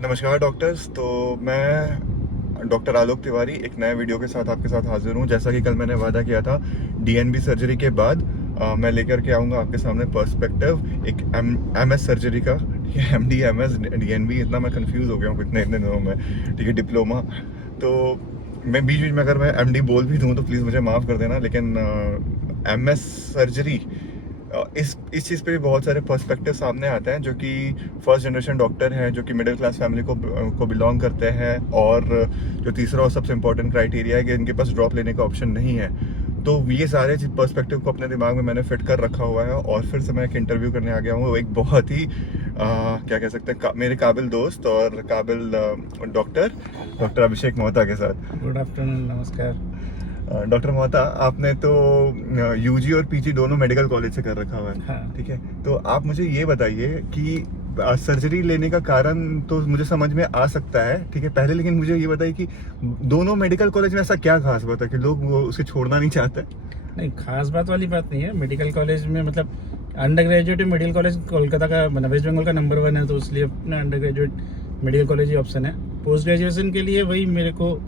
नमस्कार डॉक्टर्स। तो मैं डॉक्टर आलोक तिवारी एक नए वीडियो के साथ आपके साथ हाजिर हूँ। जैसा कि कल मैंने वादा किया था, डीएनबी सर्जरी के बाद मैं लेकर के आऊँगा आपके सामने पर्सपेक्टिव एक एमएस सर्जरी का। ठीक है, एमडी एमएस डीएनबी, इतना मैं कंफ्यूज हो गया हूँ इतने इतने दिनों में। ठीक है, डिप्लोमा। तो मैं बीच बीच में अगर मैं एमडी बोल भी दूँ तो प्लीज़ मुझे माफ़ कर देना, लेकिन एमएस सर्जरी इस चीज़ पे भी बहुत सारे पर्सपेक्टिव सामने आते हैं, जो कि फर्स्ट जनरेशन डॉक्टर हैं, जो कि मिडिल क्लास फैमिली को बिलोंग करते हैं, और जो तीसरा और सबसे इम्पोर्टेंट क्राइटेरिया है कि इनके पास ड्रॉप लेने का ऑप्शन नहीं है। तो ये सारे पर्सपेक्टिव को अपने दिमाग में मैंने फिट कर रखा हुआ है, और फिर से मैं एक इंटरव्यू करने आ गया हूँ एक बहुत ही क्या कह सकते हैं, मेरे काबिल दोस्त और काबिल डॉक्टर अभिषेक मोहता के साथ। गुड आफ्टरनून, नमस्कार। डॉक्टर मोहता, आपने तो यूजी और पीजी दोनों मेडिकल कॉलेज से कर रखा हुआ है। हाँ। ठीक है, तो आप मुझे ये बताइए कि सर्जरी लेने का कारण तो मुझे समझ में आ सकता है, ठीक है पहले, लेकिन मुझे ये बताइए कि दोनों मेडिकल कॉलेज में ऐसा क्या खास बात है कि लोग वो उसे छोड़ना नहीं चाहते? नहीं, खास बात वाली बात नहीं है। मेडिकल कॉलेज में मतलब under graduate medical college Kolkata का, मतलब वेस्ट बंगाल का नंबर 1 है, तो इसलिए अपना अंडर ग्रेजुएट मेडिकल कॉलेज ही ऑप्शन है। पोस्ट ग्रेजुएशन के लिए वही मेरे को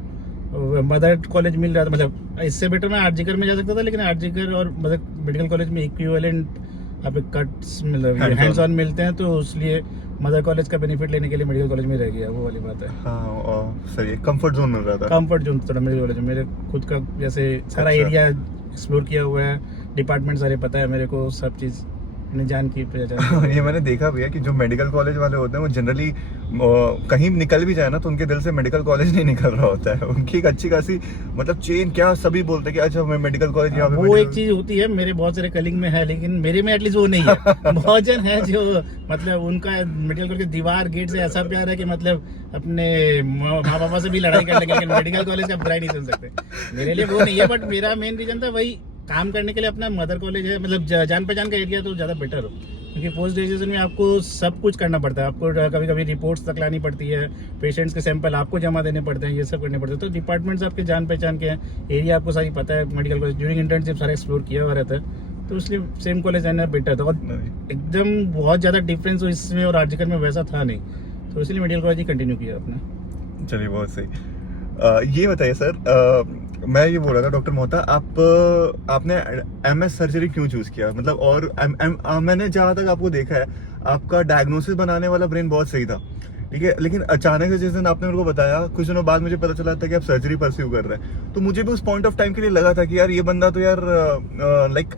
मदर कॉलेज मिल रहा था, मतलब इससे बेटर मैं आरजीकर में जा सकता था, लेकिन आरजीकर और मदर मेडिकल कॉलेज में इक्विवेलेंट आप कट्स मतलब हैंड्स ऑन मिलते हैं, तो इसलिए मदर कॉलेज का बेनिफिट लेने के लिए मेडिकल कॉलेज में रह गया, वो वाली बात है। हाँ, सही, कंफर्ट जोन मिल रहा था। कंफर्ट जोन थोड़ा मेडिकल कॉलेज में, मेरे खुद का जैसे सारा एरिया एक्सप्लोर किया हुआ है, डिपार्टमेंट सारे पता है मेरे को, सब चीज़ अपनी जान की पहचान। ये मैंने देखा भी है कि जो मेडिकल कॉलेज वाले होते हैं वो जनरली कहीं निकल भी जाए ना, तो उनके दिल से मेडिकल कॉलेज नहीं निकल रहा होता है। उनकी एक अच्छी खासी मतलब चेन, क्या सभी बोलते हैं कि अच्छा मैं मेडिकल कॉलेज यहाँ पे। वो एक चीज होती है, मेरे बहुत सारे कलीग में है, लेकिन मेरे में एटलीस्ट वो नहीं है। बहुत जन है जो मतलब उनका मेडिकल कॉलेज के दीवार गेट से ऐसा प्यार है कि मतलब अपने माँ पापा से भी लड़ाई कर लेंगे, लेकिन मेडिकल कॉलेज का बुराई नहीं सुन सकते। मेरे लिए वो नहीं है, बट मेरा मेन रीजन था वही, काम करने के लिए अपना मदर कॉलेज है, मतलब जान पहचान का एरिया तो ज़्यादा बेटर हो, क्योंकि पोस्ट ग्रेजुएशन में आपको सब कुछ करना पड़ता है। आपको कभी कभी रिपोर्ट्स तक लानी पड़ती है, पेशेंट्स के सैंपल आपको जमा देने पड़ते हैं, ये सब करने पड़ते हैं। तो डिपार्टमेंट्स आपके जान पहचान के हैं, एरिया आपको सारी पता है। मेडिकल कॉलेज ड्यूरिंग इंटर्नशिप सारा एक्सप्लोर किया हुआ रहता है, तो इसलिए सेम कॉलेज रहना बेटर था। और एकदम बहुत ज़्यादा डिफरेंस इसमें और आरजीकर में वैसा था नहीं, तो इसलिए मेडिकल कॉलेज ही कंटिन्यू किया अपना। चलिए, बहुत सही। ये बताइए सर, मैं ये बोल रहा था डॉक्टर मोहता, आपने एमएस सर्जरी क्यों चूज किया? मतलब और मैंने जहाँ तक आपको देखा है, आपका डायग्नोसिस बनाने वाला ब्रेन बहुत सही था, ठीक है, लेकिन अचानक से जिस दिन आपने मेरे को बताया, कुछ दिनों बाद मुझे पता चला था कि आप सर्जरी परस्यू कर रहे हैं, तो मुझे भी उस पॉइंट ऑफ टाइम के लिए लगा था कि यार ये बंदा तो यार लाइक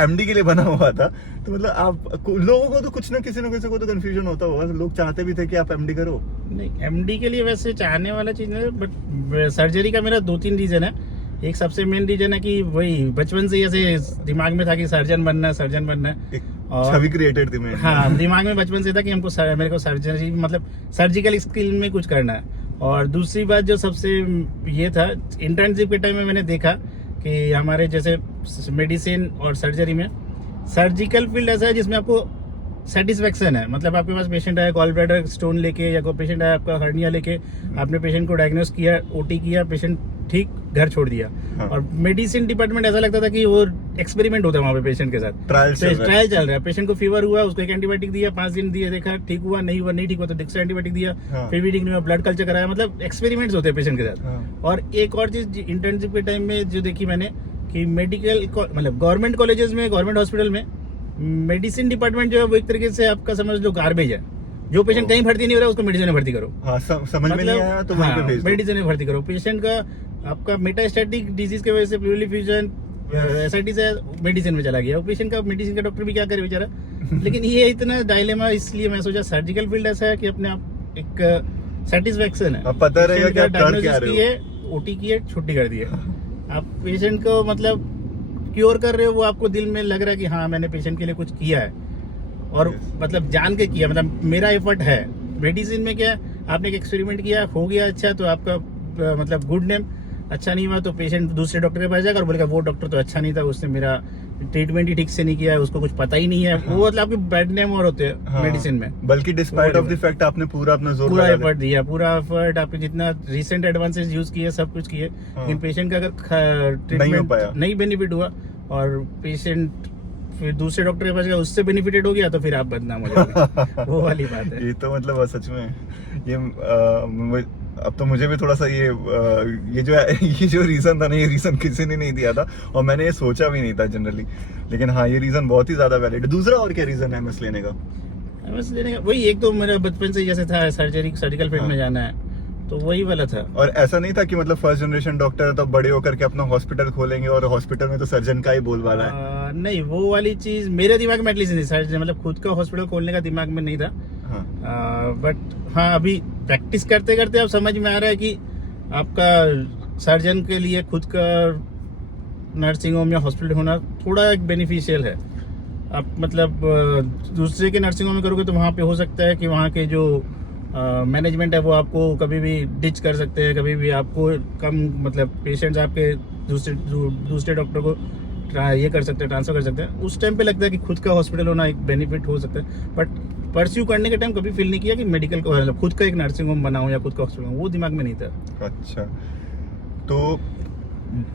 एमडी के लिए बना हुआ था। तो मतलब आप लोगों को तो कुछ ना किसी को तो कंफ्यूजन होता होगा, लोग चाहते भी थे कि आप एमडी करो। नहीं, एमडी के लिए वैसे चाहने वाला चीज़ है, बट सर्जरी का मेरा 2-3 रीज़न है। एक सबसे मेन रीजन है कि वही बचपन से ऐसे दिमाग में था कि सर्जन बनना है, और छवि क्रिएटेड थी मेरे। हाँ, दिमाग में बचपन से था कि हमको मेरे को सर्जरी मतलब सर्जिकल स्किल में कुछ करना है। और दूसरी बात जो सबसे ये था, इंटर्नशिप के टाइम में मैंने देखा कि हमारे जैसे मेडिसिन और सर्जरी में सर्जिकल फील्ड ऐसा है जिसमें आपको सेटिस्फेक्शन है। मतलब आपके पास पेशेंट आया गॉल ब्लैडर स्टोन लेके, या कोई पेशेंट आया आपका हर्निया लेके, आपने पेशेंट को डायग्नोस किया, ओटी किया, पेशेंट ठीक, घर छोड़ दिया। हाँ। और मेडिसिन डिपार्टमेंट ऐसा लगता था कि वो एक्सपेरिमेंट होता है वहाँ पे पेशेंट के साथ, ट्रायल चल रहा है। पेशेंट को फीवर हुआ, उसको एक एंटीबायोटिक दिया, 5 दिन दिए, देखा ठीक हुआ, नहीं ठीक हुआ तो दूसरा एंटीबायोटिक दिया। हाँ। फिर भी ठीक नहीं हुआ, ब्लड कल्चर कराया, मतलब एक्सपेरिमेंट्स होते हैं पेशेंट के साथ। हाँ। और एक और चीज इंटर्नशिप के टाइम में जो देखी मैंने कि मेडिकल मतलब गवर्नमेंट कॉलेजेस में, गवर्नमेंट हॉस्पिटल में मेडिसिन डिपार्टमेंट जो है वो एक तरीके से आपका समझ लो गार्बेज है। जो पेशेंट कहीं भर्ती नहीं हो रहा है उसको मेडिसिन में भर्ती करो। हाँ, समझ में नहीं आया तो वहीं पे भेज दो। मेडिसिन में भर्ती करो। पेशेंट का आपका मेटास्टैटिक डिजीज की वजह से प्लूरल फ्यूजन एसआईटी से मेडिसिन में चला गया, वो पेशेंट का मेडिसिन का डॉक्टर भी क्या करे बेचारा। लेकिन ये इतना डायलेमा, इसलिए मैं सोचा सर्जिकल फील्ड ऐसा है कि अपने आप एक सेटिस्फेक्शन है, पता रहेगा कि आप कर क्या रहे हो, ओटी की है, छुट्टी कर दी है, आप पेशेंट को मतलब क्योर कर रहे हो, वो आपको दिल में लग रहा है कि हाँ मैंने पेशेंट के लिए कुछ किया है, और मतलब जान के किया, मतलब मेरा एफर्ट है। मेडिसिन में क्या, आपने एक एक्सपेरिमेंट किया, हो गया अच्छा तो आपका मतलब गुड नेम, अच्छा नहीं हुआ तो पेशेंट दूसरे डॉक्टर के पास जाएगा और बोलेगा वो डॉक्टर तो अच्छा नहीं था, उसने मेरा ट्रीटमेंट ही ठीक से नहीं किया है, उसको कुछ पता ही नहीं है। वो मतलब आपके बैड नेम और होते हैं मेडिसिन में। बल्कि डिस्पाइट ऑफ द फैक्ट आपने पूरा अपना जोर पूरा एफर्ट दिया, पूरा एफर्ट आपके जितना रिसेंट एडवांसेस यूज किए, सब कुछ किए, लेकिन पेशेंट का अगर ट्रीटमेंट नहीं बेनिफिट हुआ और पेशेंट फिर दूसरे डॉक्टर के पास गया, उससे बेनिफिटेड हो गया तो फिर आप बदनाम हो जाओगे। वो वाली बात है। ये तो मतलब सच में ये अब तो मुझे भी थोड़ा सा ये जो रीजन था ना, ये रीजन किसी ने नहीं दिया था और मैंने ये सोचा भी नहीं था जनरली, लेकिन हाँ ये रीजन बहुत ही ज्यादा वैलिड है। दूसरा और क्या रीजन है एमएस लेने का? एमएस लेने का वही, एक तो मेरा बचपन से जैसे था सर्जिकल फील्ड में जाना है, तो वही वाला था। और ऐसा नहीं था कि मतलब फर्स्ट जनरेशन डॉक्टर है तो बड़े होकर के अपना हॉस्पिटल खोलेंगे और हॉस्पिटल में तो सर्जन का ही बोलबाला है? नहीं, वो वाली चीज मेरे दिमाग में एटलीस्ट नहीं, सर्जन मतलब खुद का हॉस्पिटल खोलने का दिमाग में नहीं था। हाँ। बट हाँ, अभी प्रैक्टिस करते करते अब समझ में आ रहा है कि आपका सर्जन के लिए खुद का नर्सिंग होम या हॉस्पिटल होना थोड़ा एक बेनिफिशियल है। आप मतलब दूसरे के नर्सिंग होम में करोगे तो वहाँ पे हो सकता है कि वहाँ के जो मैनेजमेंट है वो आपको कभी भी डिच कर सकते हैं, कभी भी आपको कम मतलब पेशेंट्स आपके दूसरे डॉक्टर को ये कर सकते हैं, ट्रांसफर कर सकते हैं। उस टाइम पे लगता है कि खुद का हॉस्पिटल होना एक बेनिफिट हो सकता है, बट परस्यू करने के टाइम कभी फील नहीं किया कि मेडिकल को मतलब खुद का एक नर्सिंग होम बनाऊं या खुद का हॉस्पिटल, वो दिमाग में नहीं था। अच्छा, तो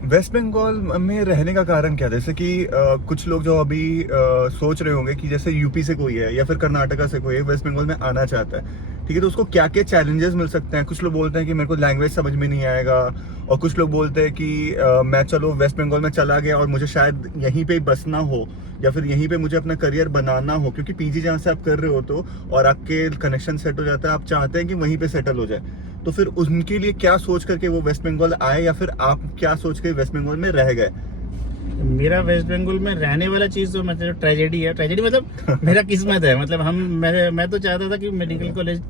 वेस्ट बंगाल में रहने का कारण क्या? जैसे कि कुछ लोग जो अभी सोच रहे होंगे कि जैसे यूपी से कोई है या फिर कर्नाटका से कोई है वेस्ट बंगाल में आना चाहता है, ठीक है, तो उसको क्या क्या चैलेंजेस मिल सकते हैं? कुछ लोग बोलते हैं कि मेरे को लैंग्वेज समझ में नहीं आएगा, और कुछ लोग बोलते हैं कि मैं चलो वेस्ट बंगाल में चला गया और मुझे शायद यहीं पे बसना हो या फिर यहीं पे मुझे अपना करियर बनाना हो, क्योंकि पीजी जहाँ से आप कर रहे हो तो और आपके कनेक्शन सेट हो जाता है, आप चाहते हैं कि वहीं पे सेटल हो जाए, तो फिर उनके लिए क्या सोच करके वो वेस्ट बंगाल आए या फिर आप क्या सोच के वेस्ट बंगाल में रह गए? मेरा वेस्ट बंगाल में रहने वाला चीज तो मतलब ट्रेजेडी है। ट्रेजेडी मतलब मेरा किस्मत है। मतलब मैं तो चाहता था कि मेडिकल कॉलेज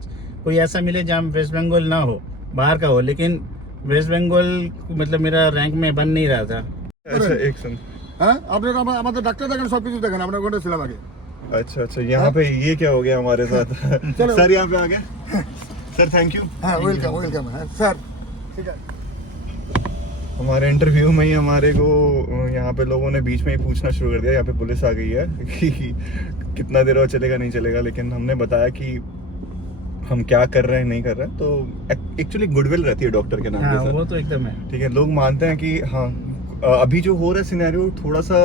कोई ऐसा मिले जहाँ वेस्ट बंगाल ना हो, बाहर का हो, लेकिन वेस्ट बंगाल मतलब मेरा रैंक में बन नहीं रहा था। अच्छा, एक सेकंड। হ্যাঁ, আপনি তো আমাদের ডাক্তার দেখেন, সবকিছু দেখেন, আপনার কোনটা ছিলাম আগে। अच्छा अच्छा, यहाँ पे ये क्या हो गया हमारे साथ? चलो। सर यहाँ पे आ गए सर, थैंक यू। হ্যাঁ, ওয়েলকাম ওয়েলকাম। হ্যাঁ স্যার, ঠিক আছে। हमारे इंटरव्यू में ही हमारे को यहाँ पे लोगों ने बीच में ही पूछना शुरू कर दिया, यहाँ पे पुलिस आ गई है कि कितना देर और चलेगा नहीं चलेगा, लेकिन हमने बताया कि हम क्या कर रहे हैं नहीं कर रहे हैं, तो एक्चुअली गुडविल रहती है डॉक्टर के नाम हाँ, के वो साथ, तो एकदम है। ठीक है। लोग मानते हैं कि हाँ अभी जो हो रहा है सिनेरियो थोड़ा सा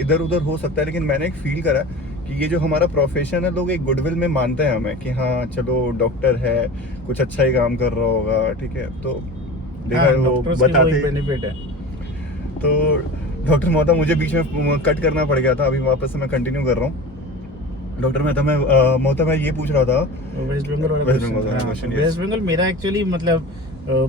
इधर उधर हो सकता है, लेकिन मैंने एक फील करा कि ये जो हमारा प्रोफेशन है, लोग एक गुडविल में मानते हैं हमें कि हाँ चलो डॉक्टर है, कुछ अच्छा ही काम कर रहा होगा, ठीक है। तो देखा हाँ, वो डॉक्टर्स की वो बताते एक बेनिफिट है। तो डॉक्टर मोहता मुझे बीच में कट करना पड़ गया था, अभी वापस से मैं कंटिन्यू कर रहा हूँ। डॉक्टर मेहता मोहता मैं ये पूछ रहा था वेस्ट बंगाल वाला वेस्ट बंगाल वाला क्वेश्चन। क्वेश्चन, वेस्ट बंगाल मेरा एक्चुअली मतलब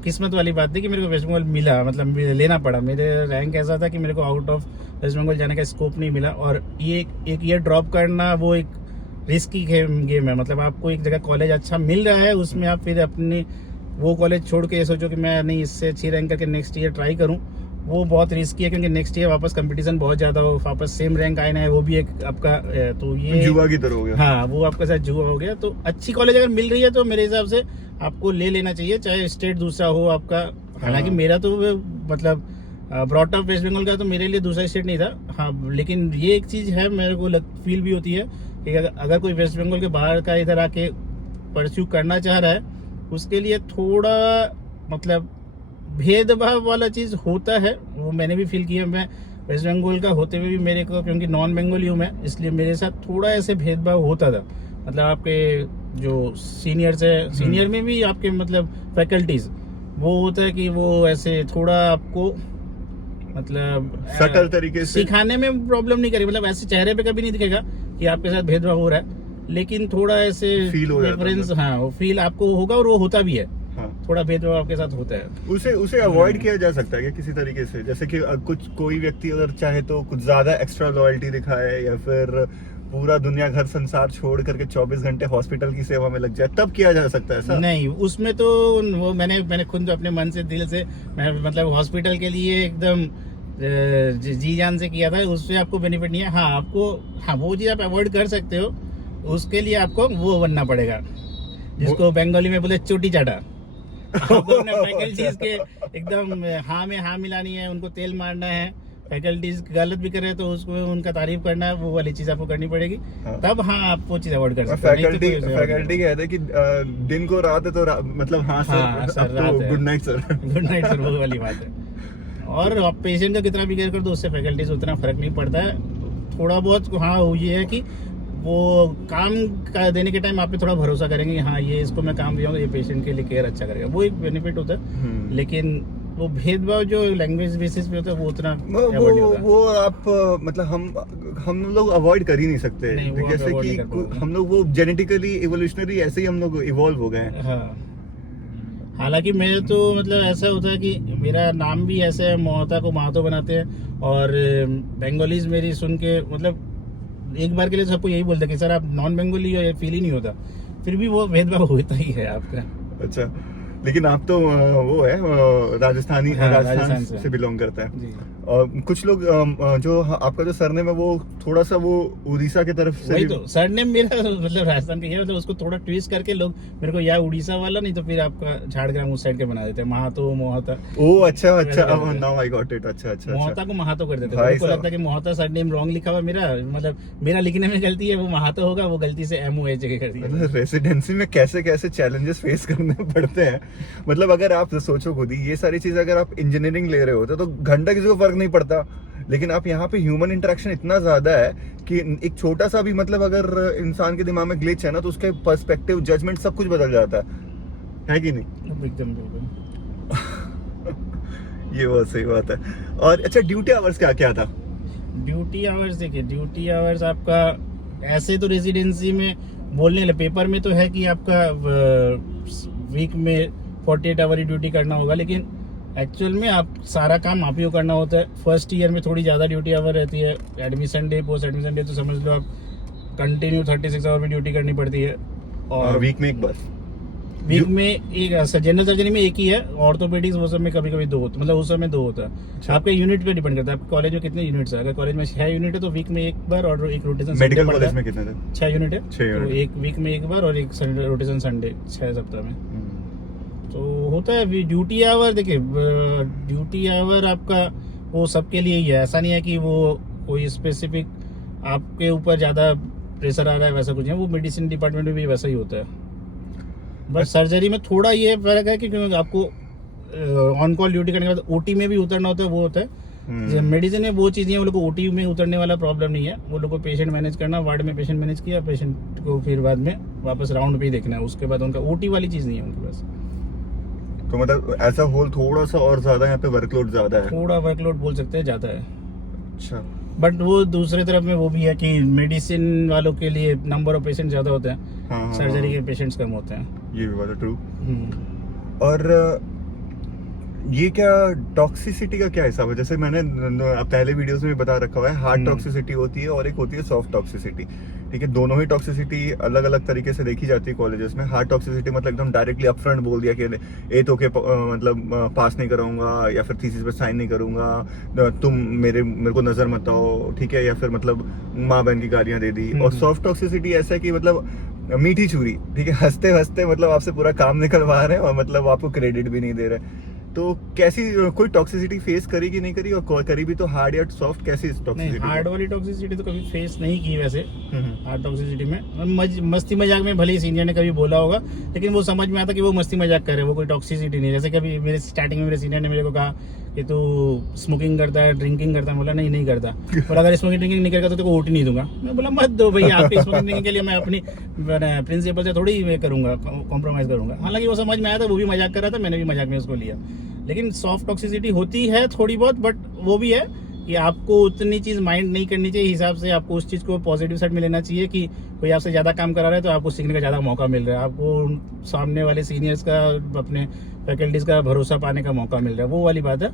किस्मत वाली बात थी कि मेरे को वेस्ट बंगाल मिला, मतलब लेना पड़ा। मेरे रैंक ऐसा था कि मेरे को आउट ऑफ वेस्ट बंगाल जाने का स्कोप नहीं मिला, और ये एक ईयर ड्रॉप करना वो एक रिस्की गेम है। मतलब आपको एक जगह कॉलेज अच्छा मिल रहा है, उसमें आप फिर अपने वो कॉलेज छोड़ के ये सोचो कि मैं नहीं इससे अच्छी रैंक करके नेक्स्ट ईयर ट्राई करूँ, वो बहुत रिस्की है, क्योंकि नेक्स्ट ईयर वापस कंपटीशन बहुत ज़्यादा हो, वापस सेम रैंक आना है, वो भी एक आपका तो ये जुआ की तरह हो गया। हाँ, वो आपके साथ जुआ हो गया। तो अच्छी कॉलेज अगर मिल रही है तो मेरे हिसाब से आपको ले लेना चाहिए, चाहे स्टेट दूसरा हो आपका। हालांकि मेरा तो मतलब ब्रॉट अप वेस्ट बंगाल का, तो मेरे लिए दूसरा स्टेट नहीं था। हाँ, लेकिन ये एक चीज़ है मेरे को फील भी होती है कि अगर कोई वेस्ट बंगाल के बाहर का इधर आके परस्यू करना चाह रहा है, उसके लिए थोड़ा मतलब भेदभाव वाला चीज़ होता है। वो मैंने भी फील किया। मैं वेस्ट बंगाल का होते हुए भी मेरे को, क्योंकि नॉन बंगाली हूँ मैं, इसलिए मेरे साथ थोड़ा ऐसे भेदभाव होता था। मतलब आपके जो सीनियर्स है, सीनियर में भी आपके मतलब फैकल्टीज, वो होता है कि वो ऐसे थोड़ा आपको मतलब सटल तरीके से सिखाने में प्रॉब्लम नहीं करेगी। मतलब ऐसे चेहरे पे कभी नहीं दिखेगा कि आपके साथ भेदभाव हो रहा है, लेकिन थोड़ा ऐसे फील हो जाता है। डिफरेंस, हाँ, वो फील आपको होगा और वो होता भी है। हाँ। थोड़ा भेदभाव आपके साथ होता है। उसे अवॉइड किया जा सकता है क्या किसी तरीके से? जैसे कि कोई व्यक्ति अगर चाहे तो कुछ ज्यादा एक्स्ट्रा लॉयल्टी दिखाए, या फिर पूरा दुनिया घर संसार छोड़ करके 24 घंटे हॉस्पिटल की सेवा में लग जाए, तब किया जा सकता है ऐसा? नहीं, उसमें तो वो मैंने खुद अपने मन से, दिल से, मैं मतलब हॉस्पिटल के लिए एकदम जी जान से किया था। उससे आपको बेनिफिट नहीं है। हाँ, आपको, हाँ, वो चीज़ आप अवॉइड कर सकते हो। उसके लिए आपको वो बनना पड़ेगा, जिसको बंगाली में बोले चोटी चाटा। आपको अपने फैकल्टीज के एकदम हाँ में हाँ मिलानी है, उनको तेल मारना है। फैकल्टीज गलत भी कर रहे हैं तो उसको उनका तारीफ करना है, वो वाली चीज आपको करनी पड़ेगी। हाँ। तब हाँ, आप वो चीज अवॉइड कर सकते हो। फैकल्टी कहते हैं कि दिन को रात है तो मतलब हाँ हाँ, सर, सर, अब रात तो है। Good night sir. Good night sir, वो वाली बात है। और आप पेशेंट का कितना भी केयर कर दो, उससे फैकल्टीज उतना फर्क नहीं पड़ता है। थोड़ा बहुत हाँ वो ये है कि वो काम का देने के टाइम आप पे थोड़ा भरोसा करेंगे कि हाँ ये इसको मैं काम दिया ये पेशेंट के लिए केयर अच्छा करेगा, वो एक बेनिफिट होता है। लेकिन वो भेदभाव जो लैंग्वेज बेसिस पे होता है वो उतना avoid नहीं होता। वो आप मतलब हम लोग अवॉइड कर ही नहीं सकते, नहीं, वो आप जैसे avoid कि नहीं कर पाओगे। हम लोग वो जेनेटिकली इवोल्यूशनरी ऐसे ही हम लोग इवॉल्व हो गए हैं। हाँ, हालांकि मेरे तो मतलब ऐसा होता है कि मेरा नाम भी ऐसे है, मोहता को महातो बनाते हैं, और बंगालीज मेरी सुन के मतलब एक बार के लिए सबको यही बोलते हैं कि सर आप नॉन बंगाली हो, ये फील ही नहीं होता, फिर भी वो भेदभाव होता ही है आपका। अच्छा, लेकिन आप तो वो है राजस्थानी, हाँ, राजस्थान राजस्थान से बिलोंग करता है। जी। और कुछ लोग जो आपका जो सरनेम है वो थोड़ा सा वो उड़ीसा की तरफ से वही भी- तो सरनेम मेरा मतलब राजस्थान का है, मतलब उसको थोड़ा ट्विस्ट करके लोग मेरे को या उड़ीसा वाला नहीं तो फिर आपका झाड़ग्राम उस साइड के बना देते हैं, महातो मोहता। ओ अच्छा वैसे अच्छा, कर देते हैं। Now I got it. अच्छा अच्छा मोहता अच्छा। को महातो कर देते हैं, भाई मेरे को साहब। लगता है कि मोहता सरनेम रॉन्ग लिखा हुआ मेरा, मतलब मेरा लिखने में गलती है, वो महातो होगा, वो गलती से MOH जगह कर दिया। मतलब रेसिडेंसी में कैसे कैसे चैलेंजेस फेस करने पड़ते हैं। मतलब अगर आप सोचो खुद ही, ये सारी चीज अगर आप इंजीनियरिंग ले रहे होते तो घंटा किसी को फर्क नहीं पड़ता, लेकिन आप यहाँ पे ह्यूमन इंटरेक्शन इतना ज्यादा है कि एक छोटा सा भी मतलब अगर इंसान के दिमाग में ग्लिच है ना तो उसके पर्सपेक्टिव, जजमेंट सब कुछ बदल जाता है कि नहीं? एकदम बिल्कुल। ये बहुत सही बात है। और अच्छा, ड्यूटी आवर्स क्या क्या था? ड्यूटी आवर्स देखिए, ड्यूटी आवर्स आपका ऐसे तो रेजिडेंसी में बोलने वाले पेपर में तो है कि आपका वीक में 48 आवर ही ड्यूटी करना होगा, लेकिन एक्चुअल में आप सारा काम आप ही को करना होता है। फर्स्ट ईयर में थोड़ी ज़्यादा ड्यूटी आवर रहती है, admission day post admission day तो समझ लो आप कंटिन्यू 36 आवर में ड्यूटी करनी पड़ती है। और वीक में एक बार? वीक में एक जनरल सर्जरी में एक ही है, ऑर्थोपेडिक्स वो सब में कभी कभी 2 होता है, मतलब उस समय 2 होता है। आपके यूनिट पे डिपेंड करता है, आपके कॉलेज में कितने यूनिट्स है। अगर कॉलेज में 6 यूनिट है तो वीक में एक बार, और एक रोटेशन मेडिकल कॉलेज में कितने थे? 6 यूनिट है, 6 यूनिट। तो एक वीक में एक बार और एक रोटेशन संडे 6 सप्ताह में तो होता है। ड्यूटी आवर देखिए, ड्यूटी आवर आपका वो सबके लिए ही है, ऐसा नहीं है कि वो कोई स्पेसिफिक आपके ऊपर ज़्यादा प्रेशर आ रहा है, वैसा कुछ नहीं है। वो मेडिसिन डिपार्टमेंट में भी वैसा ही होता है। बस सर्जरी में थोड़ा ये फर्क है कि क्योंकि आपको ऑन कॉल ड्यूटी करने के बाद OT में भी उतरना होता है, वो होता है। मेडिसिन में वो चीज़ नहीं है, वो लोग को OT में उतरने वाला प्रॉब्लम नहीं है। वो लोग को पेशेंट मैनेज करना, वार्ड में पेशेंट मैनेज किया, पेशेंट को फिर बाद में वापस राउंड पे ही देखना है, उसके बाद उनका OT वाली चीज़ नहीं है उनके पास। तो मतलब ऐसा होल थोड़ा सा और ज्यादा यहाँ पे वर्कलोड ज्यादा है। थोड़ा वर्कलोड बोल सकते हैं, ज़्यादा है। अच्छा, बट वो दूसरे तरफ में वो भी है कि मेडिसिन वालों के लिए नंबर ऑफ पेशेंट ज़्यादा होते हैं, हाँ, सर्जरी के पेशेंट्स कम होते हैं। ये भी बात है, ट्रू। और ये क्या टॉक्सिसिटी का क्या हिसाब है? जैसे मैंने पहले वीडियोस में भी बता रखा हुआ है, हार्ड टॉक्सिसिटी होती है और एक होती है सॉफ्ट टॉक्सिसिटी। ठीक है, दोनों ही टॉक्सिसिटी अलग अलग तरीके से देखी जाती है कॉलेजेस में। हार्ड टॉक्सिसिटी मतलब एकदम डायरेक्टली अपफ्रंट बोल दिया कि ए तो के मतलब पास नहीं कराऊंगा या फिर थीसिस पे साइन नहीं करूंगा, तुम मेरे को नजर मत आओ, ठीक है, या फिर मतलब माँ बहन की गालियां दे दी। और सॉफ्ट टॉक्सिसिटी ऐसा है कि मतलब मीठी छुरी, ठीक है, हंसते हंसते मतलब आपसे पूरा काम निकलवा रहे हैं और मतलब आपको क्रेडिट भी नहीं दे रहे। तो कैसी कोई टॉक्सिसिटी फेस करी कि नहीं करी, और करी भी तो हार्ड या सॉफ्ट, कैसी नहीं, टॉक्सिसिटी? हार्ड वाली टॉक्सिसिटी तो कभी फेस नहीं की वैसे। हार्ड टॉक्सिसिटी में मस्ती मजाक में भले ही सीनियर ने कभी बोला होगा, लेकिन वो समझ में आता कि वो मस्ती मजाक कर रहे हैं, वो कोई टॉक्सिसिटी नहीं। जैसे कभी मेरे स्टार्टिंग में मेरे सीनियर ने मेरे को कहा कि तू स्मोकिंग करता है, ड्रिंकिंग करता है। बोला नहीं करता। और अगर स्मोकिंग ड्रिंकिंग नहीं करेगा तो तेरे को OT नहीं दूंगा। मैं बोला मत दो भैया, आपकी स्मोकिंग ड्रिंकिंग के लिए मैं अपनी प्रिंसिपल से थोड़ी वे करूंगा, कॉम्प्रोमाइज करूंगा। हालांकि वो समझ में आया था, वो भी मजाक कर रहा था, मैंने भी मजाक में उसको लिया। लेकिन सॉफ्ट टॉक्सिसिटी होती है थोड़ी बहुत, बट वो भी है कि आपको उतनी चीज माइंड नहीं करनी चाहिए। हिसाब से आपको उस चीज को पॉजिटिव साइड में लेना चाहिए कि कोई आपसे ज्यादा काम करा रहा है तो आपको सीखने का ज्यादा मौका मिल रहा है, आपको सामने वाले सीनियर्स का, अपने फैकल्टीज का भरोसा पाने का मौका मिल रहा है, वो वाली बात है।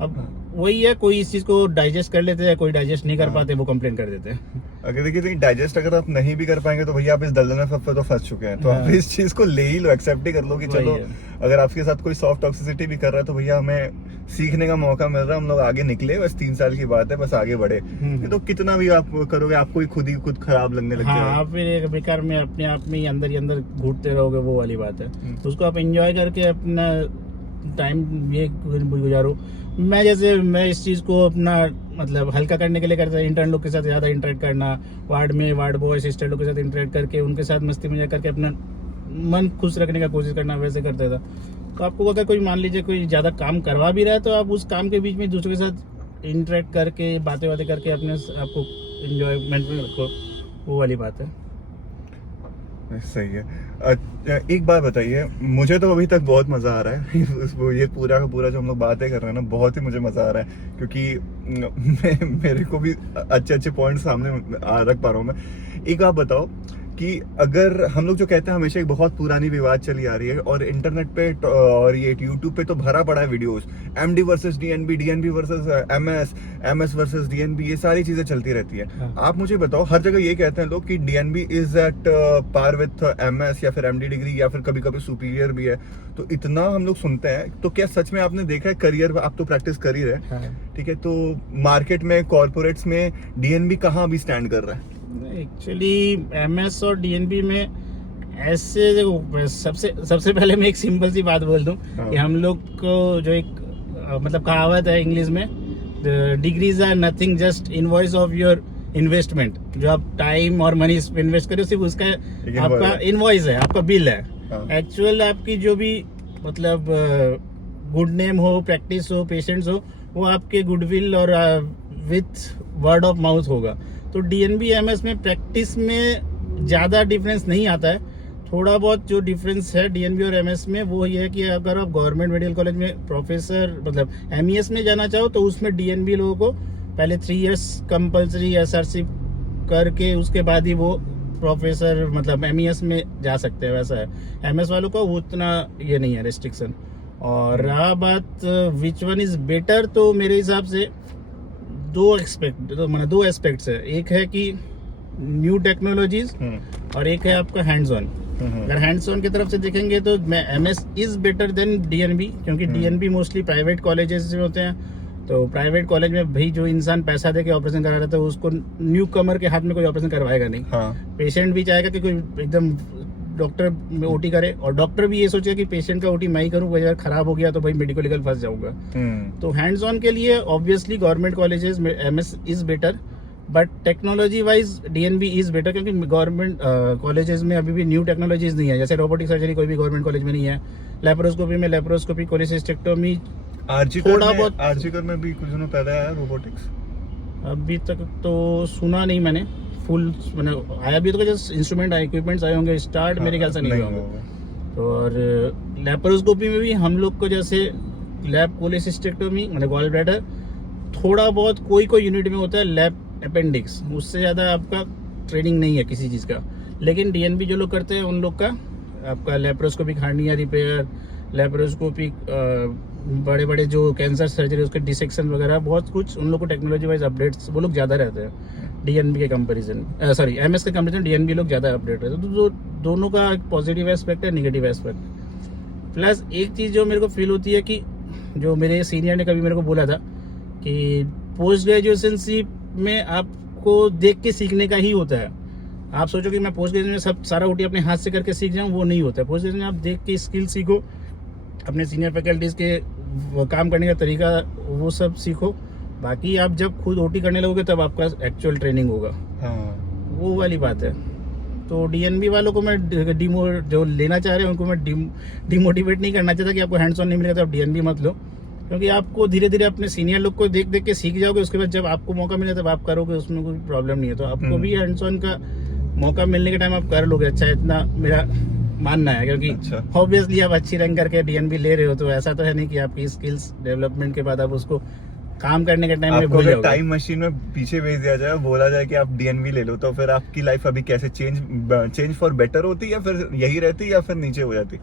अब वही है, कोई इस चीज को डाइजेस्ट कर लेते हैं, कोई डाइजेस्ट नहीं कर पाते, वो कंप्लेन कर देते हैं। अगर देखिए डाइजेस्ट अगर आप नहीं भी कर पाएंगे तो भैया आप इस दलदल में तो फंस चुके हैं। तो आप इस चीज को ले ही लो, एक्सेप्ट ही कर लो कि वही चलो है। अगर आपके साथ कोई सॉफ्ट टॉक्सिसिटी भी कर रहा है तो भैया हमें सीखने का मौका मिल रहा है, हम लोग आगे निकले, बस 3 साल की बात है, बस आगे बढ़े। ये तो कितना भी आप करोगे आपको ही खुद खराब लगने लग हाँ, जाएगा। आप फिर एक बेकार में अपने आप में ही अंदर ही अंदर घूटते रहोगे, वो वाली बात है। तो उसको आप एंजॉय करके अपना टाइम ये गुजारो। मैं इस चीज़ को अपना मतलब हल्का करने के लिए करता है, इंटर्न लोग के साथ ज़्यादा इंटरेक्ट करना, वार्ड में वार्ड बॉय सिस्टर लोग के साथ इंटरेक्ट करके उनके साथ मस्ती मजाक करके अपना मन खुश रखने का कोशिश करना, वैसे करता था। तो आपको अगर कोई मान लीजिए कोई ज़्यादा काम करवा भी रहा है तो आप उस काम के बीच में दूसरों के साथ इंटरेक्ट करके बातें करके अपने आपको इंजॉयमेंट में रखो, वो वाली बात है। सही है। एक बात बताइए, मुझे तो अभी तक बहुत मजा आ रहा है ये पूरा का पूरा जो हम लोग बातें कर रहे हैं ना, बहुत ही मुझे मजा आ रहा है, क्योंकि मेरे को भी अच्छे अच्छे पॉइंट सामने रख पा रहा हूँ मैं। एक बात बताओ कि अगर हम लोग जो कहते हैं, हमेशा एक बहुत पुरानी विवाद चली आ रही है और इंटरनेट पे और ये यूट्यूब पे तो भरा पड़ा है videos, MD versus DNB, DNB versus MS, MS versus DNB, ये सारी चीजें चलती रहती है। हाँ। आप मुझे बताओ, हर जगह ये कहते हैं लोग कि DNB is at par with MS या फिर एमडी डिग्री, या फिर कभी कभी सुपीरियर भी है। तो इतना हम लोग सुनते हैं, तो क्या सच में आपने देखा है करियर, आप तो प्रैक्टिस कर ही रहे, हाँ। ठीक है, तो मार्केट में, कॉर्पोरेट्स में डीएनबी कहाँ अभी स्टैंड कर रहा है? एक्चुअली एमएस और डीएनबी में ऐसे, देखो सबसे पहले मैं एक सिंपल सी बात बोल दूं कि हम लोग को जो एक मतलब कहावत है इंग्लिश में, degrees are nothing just invoice of your investment. जो आप टाइम और मनी इन्वेस्ट करें, सिर्फ उसका आपका इनवॉइस है, आपका बिल है। एक्चुअल आपकी जो भी मतलब गुड नेम हो, प्रैक्टिस हो, पेशेंट्स हो, वो आपके गुडविल और विथ वर्ड ऑफ माउथ होगा। तो डीएनबी एमएस में प्रैक्टिस में ज़्यादा डिफरेंस नहीं आता है। थोड़ा बहुत जो डिफरेंस है डीएनबी और एमएस में, वो ये है कि अगर आप गवर्नमेंट मेडिकल कॉलेज में प्रोफेसर मतलब एमईएस में जाना चाहो, तो उसमें डीएनबी लोगों को पहले 3 इयर्स कंपलसरी एसआरसी करके उसके बाद ही वो प्रोफेसर मतलब एमईएस में जा सकते हैं। वैसा है एमएस वालों का उतना ये नहीं है रिस्ट्रिक्शन। और रहा बात विच वन इज बेटर, तो मेरे हिसाब से दो एस्पेक्ट्स है। एक है कि न्यू टेक्नोलॉजीज और एक है आपका हैंड्स ऑन। अगर हैंड्स ऑन की तरफ से देखेंगे तो मैं MS is better than DNB, क्योंकि डीएनबी मोस्टली प्राइवेट कॉलेजेस में होते हैं। तो प्राइवेट कॉलेज में भाई जो इंसान पैसा दे के ऑपरेशन करा रहा था, उसको न्यू कमर के हाथ में कोई ऑपरेशन करवाएगा नहीं। पेशेंट भी चाहेगा कि कोई एकदम डॉक्टर में ओटी करे, और डॉक्टर भी ये सोचेगा कि पेशेंट का ओटी मैं ही करूँ, कोई अगर खराब हो गया तो भाई मेडिकल लीगल फंस जाऊंगा। तो हैंड्स ऑन के लिए ऑब्वियसली गवर्नमेंट कॉलेजेस में MS is better, but technology wise DNB is better, क्योंकि गवर्नमेंट कॉलेजेस में अभी भी न्यू टेक्नोलॉजीज नहीं है। जैसे रोबोटिक सर्जरी कोई भी गवर्नमेंट कॉलेज में नहीं है। लेप्रोस्कोपी में लेप्रोस्कोपी, कोलेसिस्टेक्टोमी, थोड़ा बहुत आरजीकर में भी कुछ दिनों पहले आया रोबोटिक्स। अभी तक तो सुना नहीं मैंने, फुल मैंने आया भी तो जस्ट इंस्ट्रूमेंट आए, इक्विपमेंट्स आए होंगे, स्टार्ट मेरे ख्याल से नहीं हुआ होगा। तो और लेप्रोस्कोपी में भी हम लोग को जैसे लैब कोलेसिस्टेक्टोमी मतलब गॉल ब्लैडर, थोड़ा बहुत कोई यूनिट में होता है लैब अपेंडिक्स, उससे ज़्यादा आपका ट्रेनिंग नहीं है किसी चीज़ का। लेकिन डीएनबी जो लोग करते हैं उन लोग का आपका लेप्रोस्कोपिक हार्निया रिपेयर, लेप्रोस्कोपिक बड़े बड़े जो कैंसर सर्जरी उसके डिसेक्शन वगैरह बहुत कुछ उन लोग को टेक्नोलॉजी वाइज अपडेट्स वो लोग ज़्यादा रहते हैं डीएनबी के कंपैरिजन, सॉरी एमएस के कंपैरिजन डीएनबी लोग ज़्यादा अपडेट रहते हैं। तो दोनों का एक पॉजिटिव एस्पेक्ट है, नेगेटिव एस्पेक्ट। प्लस एक चीज़ जो मेरे को फील होती है कि जो मेरे सीनियर ने कभी मेरे को बोला था कि पोस्ट ग्रेजुएशन में आपको देख के सीखने का ही होता है। आप सोचो कि मैं पोस्ट ग्रेजुएशन में सब सारा ओटी अपने हाथ से करके सीख जाऊँ, वो नहीं होता है। पोस्ट ग्रेजुएशन में आप देख के स्किल सीखो, अपने सीनियर फैकल्टीज़ के काम करने का तरीका वो सब सीखो। बाकी आप जब खुद ओटी करने लगोगे तब आपका एक्चुअल ट्रेनिंग होगा। वो वाली बात है। तो डीएनबी वालों को मैं जो लेना चाह रहे हैं उनको मैं डिमोटिवेट नहीं करना चाहता कि आपको हैंड्स ऑन नहीं मिलेगा तो आप डीएनबी मत लो, क्योंकि आपको धीरे धीरे अपने सीनियर लोग को देख देख के सीख जाओगे। उसके बाद जब आपको मौका मिले तब आप करोगे, उसमें कोई प्रॉब्लम नहीं है। तो आपको भी हैंड्स ऑन का मौका मिलने के टाइम आप कर लोगे। अच्छा, इतना मेरा मानना है, क्योंकि ऑब्वियसली आप अच्छी रैंक करके डीएनबी ले रहे हो, तो ऐसा तो है नहीं कि आपकी स्किल्स डेवलपमेंट के बाद आप उसको काम करने के टाइम में भूल जाओगे। टाइम मशीन में पीछे भेज दिया जाए, बोला जाए कि आप डीएनबी ले लो, तो फिर आपकी लाइफ अभी कैसे चेंज फॉर बेटर होती, या फिर यही रहती, या फिर नीचे हो जाती?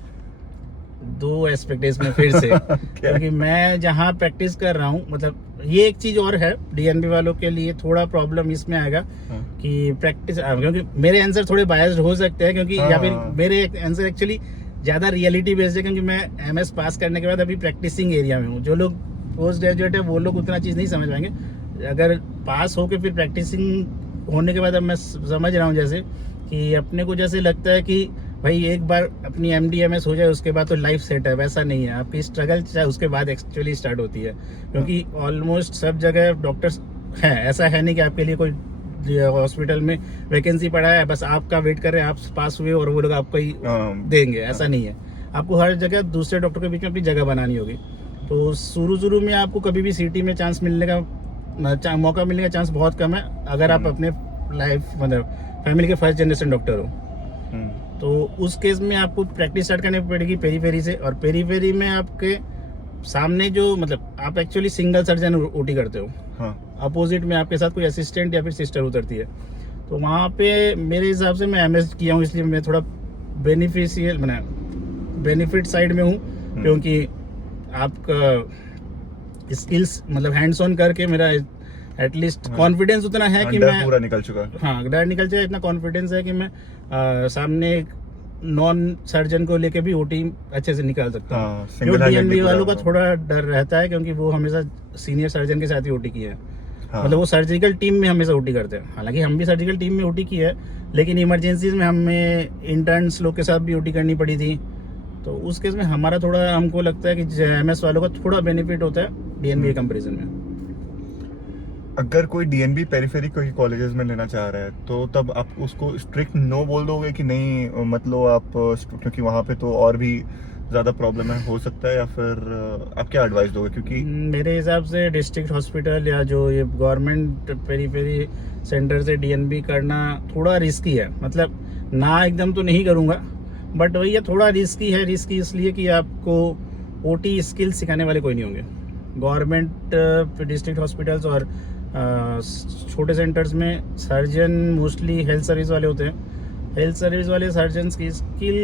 दो एस्पेक्ट है इसमें फिर से क्योंकि मैं जहाँ प्रैक्टिस कर रहा हूँ, मतलब ये एक चीज और है डीएनबी वालों के लिए थोड़ा प्रॉब्लम इसमें आएगा कि प्रैक्टिस, क्योंकि मेरे आंसर थोड़े बायस्ड हो सकते हैं, क्योंकि या फिर मेरे आंसर एक्चुअली ज्यादा रियलिटी बेस्ड है, क्योंकि मैं एमएस पास करने के बाद अभी प्रैक्टिसिंग एरिया में हूँ। जो लोग पोस्ट ग्रेजुएट है वो लोग उतना चीज नहीं समझ पाएंगे। अगर पास होके फिर प्रैक्टिसिंग होने के बाद अब मैं समझ रहा हूँ जैसे कि अपने को जैसे लगता है कि भाई एक बार अपनी MD-MS हो जाए उसके बाद तो लाइफ सेट है, वैसा नहीं है। आपकी स्ट्रगल उसके बाद एक्चुअली स्टार्ट होती है, क्योंकि ऑलमोस्ट सब जगह डॉक्टर्स हैं। ऐसा है नहीं कि आपके लिए कोई हॉस्पिटल में वैकेंसी पड़ा है, बस आपका वेट कर रहे हैं, आप पास हुए और वो लोग आपको ही देंगे, ऐसा नहीं है। आपको हर जगह दूसरे डॉक्टर के बीच में अपनी जगह बनानी होगी। तो शुरू में आपको कभी भी सिटी में चांस मिलने का मौका मिलने का चांस बहुत कम है अगर आप अपने लाइफ मतलब फैमिली के फर्स्ट जनरेशन डॉक्टर हो। तो उस केस में आपको प्रैक्टिस स्टार्ट करनी पड़ेगी पेरीफेरी से, और पेरीफेरी में आपके सामने जो मतलब आप एक्चुअली सिंगल सर्जन ओटी करते हो, हाँ। अपोजिट में आपके साथ कोई असिस्टेंट या फिर सिस्टर उतरती है। तो वहाँ पे मेरे हिसाब से मैं एमएस किया हूँ, इसलिए मैं थोड़ा बेनिफिशियल मैंने बेनिफिट साइड में हूँ, क्योंकि आपका स्किल्स मतलब हैंड्स ऑन करके मेरा एटलीस्ट कॉन्फिडेंस उतना है कि डर मैं पूरा निकल चुका है। हाँ डर निकल जाए, इतना कॉन्फिडेंस है कि मैं सामने एक नॉन सर्जन को लेके भी ओटी अच्छे से निकाल सकता हूँ। हाँ, जो single-handedly डीएनबी वालों का पूरा- थोड़ा डर रहता है, क्योंकि वो हमेशा सीनियर सर्जन के साथ ही ओटी किया है। हाँ। मतलब वो सर्जिकल टीम में हमेशा ओटी करते हैं, हालांकि हम भी सर्जिकल टीम में ओटी की है, लेकिन इमरजेंसीज में हमें इंटर्न्स लोग के साथ भी ओटी करनी पड़ी थी। तो उस केस में हमारा थोड़ा हमको लगता है कि एमएस वालों का थोड़ा बेनिफिट होता है डीएनबी के कंपेरिजन में। अगर कोई डीएनबी पेरिफेरी कोई कॉलेजेस में लेना चाह रहा है तो तब आप उसको स्ट्रिक्ट नो बोल दोगे कि नहीं मत लो आप, क्योंकि वहाँ पे तो और भी ज़्यादा प्रॉब्लम है हो सकता है, या फिर आप क्या एडवाइस दोगे? क्योंकि मेरे हिसाब से डिस्ट्रिक्ट हॉस्पिटल या जो ये गवर्नमेंट पेरीफेरी सेंटर से डीएनबी करना थोड़ा रिस्की है। मतलब ना एकदम तो नहीं करूँगा, बट वही है थोड़ा रिस्की है। रिस्की इसलिए कि आपको ओटी स्किल सिखाने वाले कोई नहीं होंगे। गवर्नमेंट डिस्ट्रिक्ट हॉस्पिटल्स और छोटे सेंटर्स में सर्जन मोस्टली हेल्थ सर्विस वाले होते हैं। हेल्थ सर्विस वाले सर्जन्स की स्किल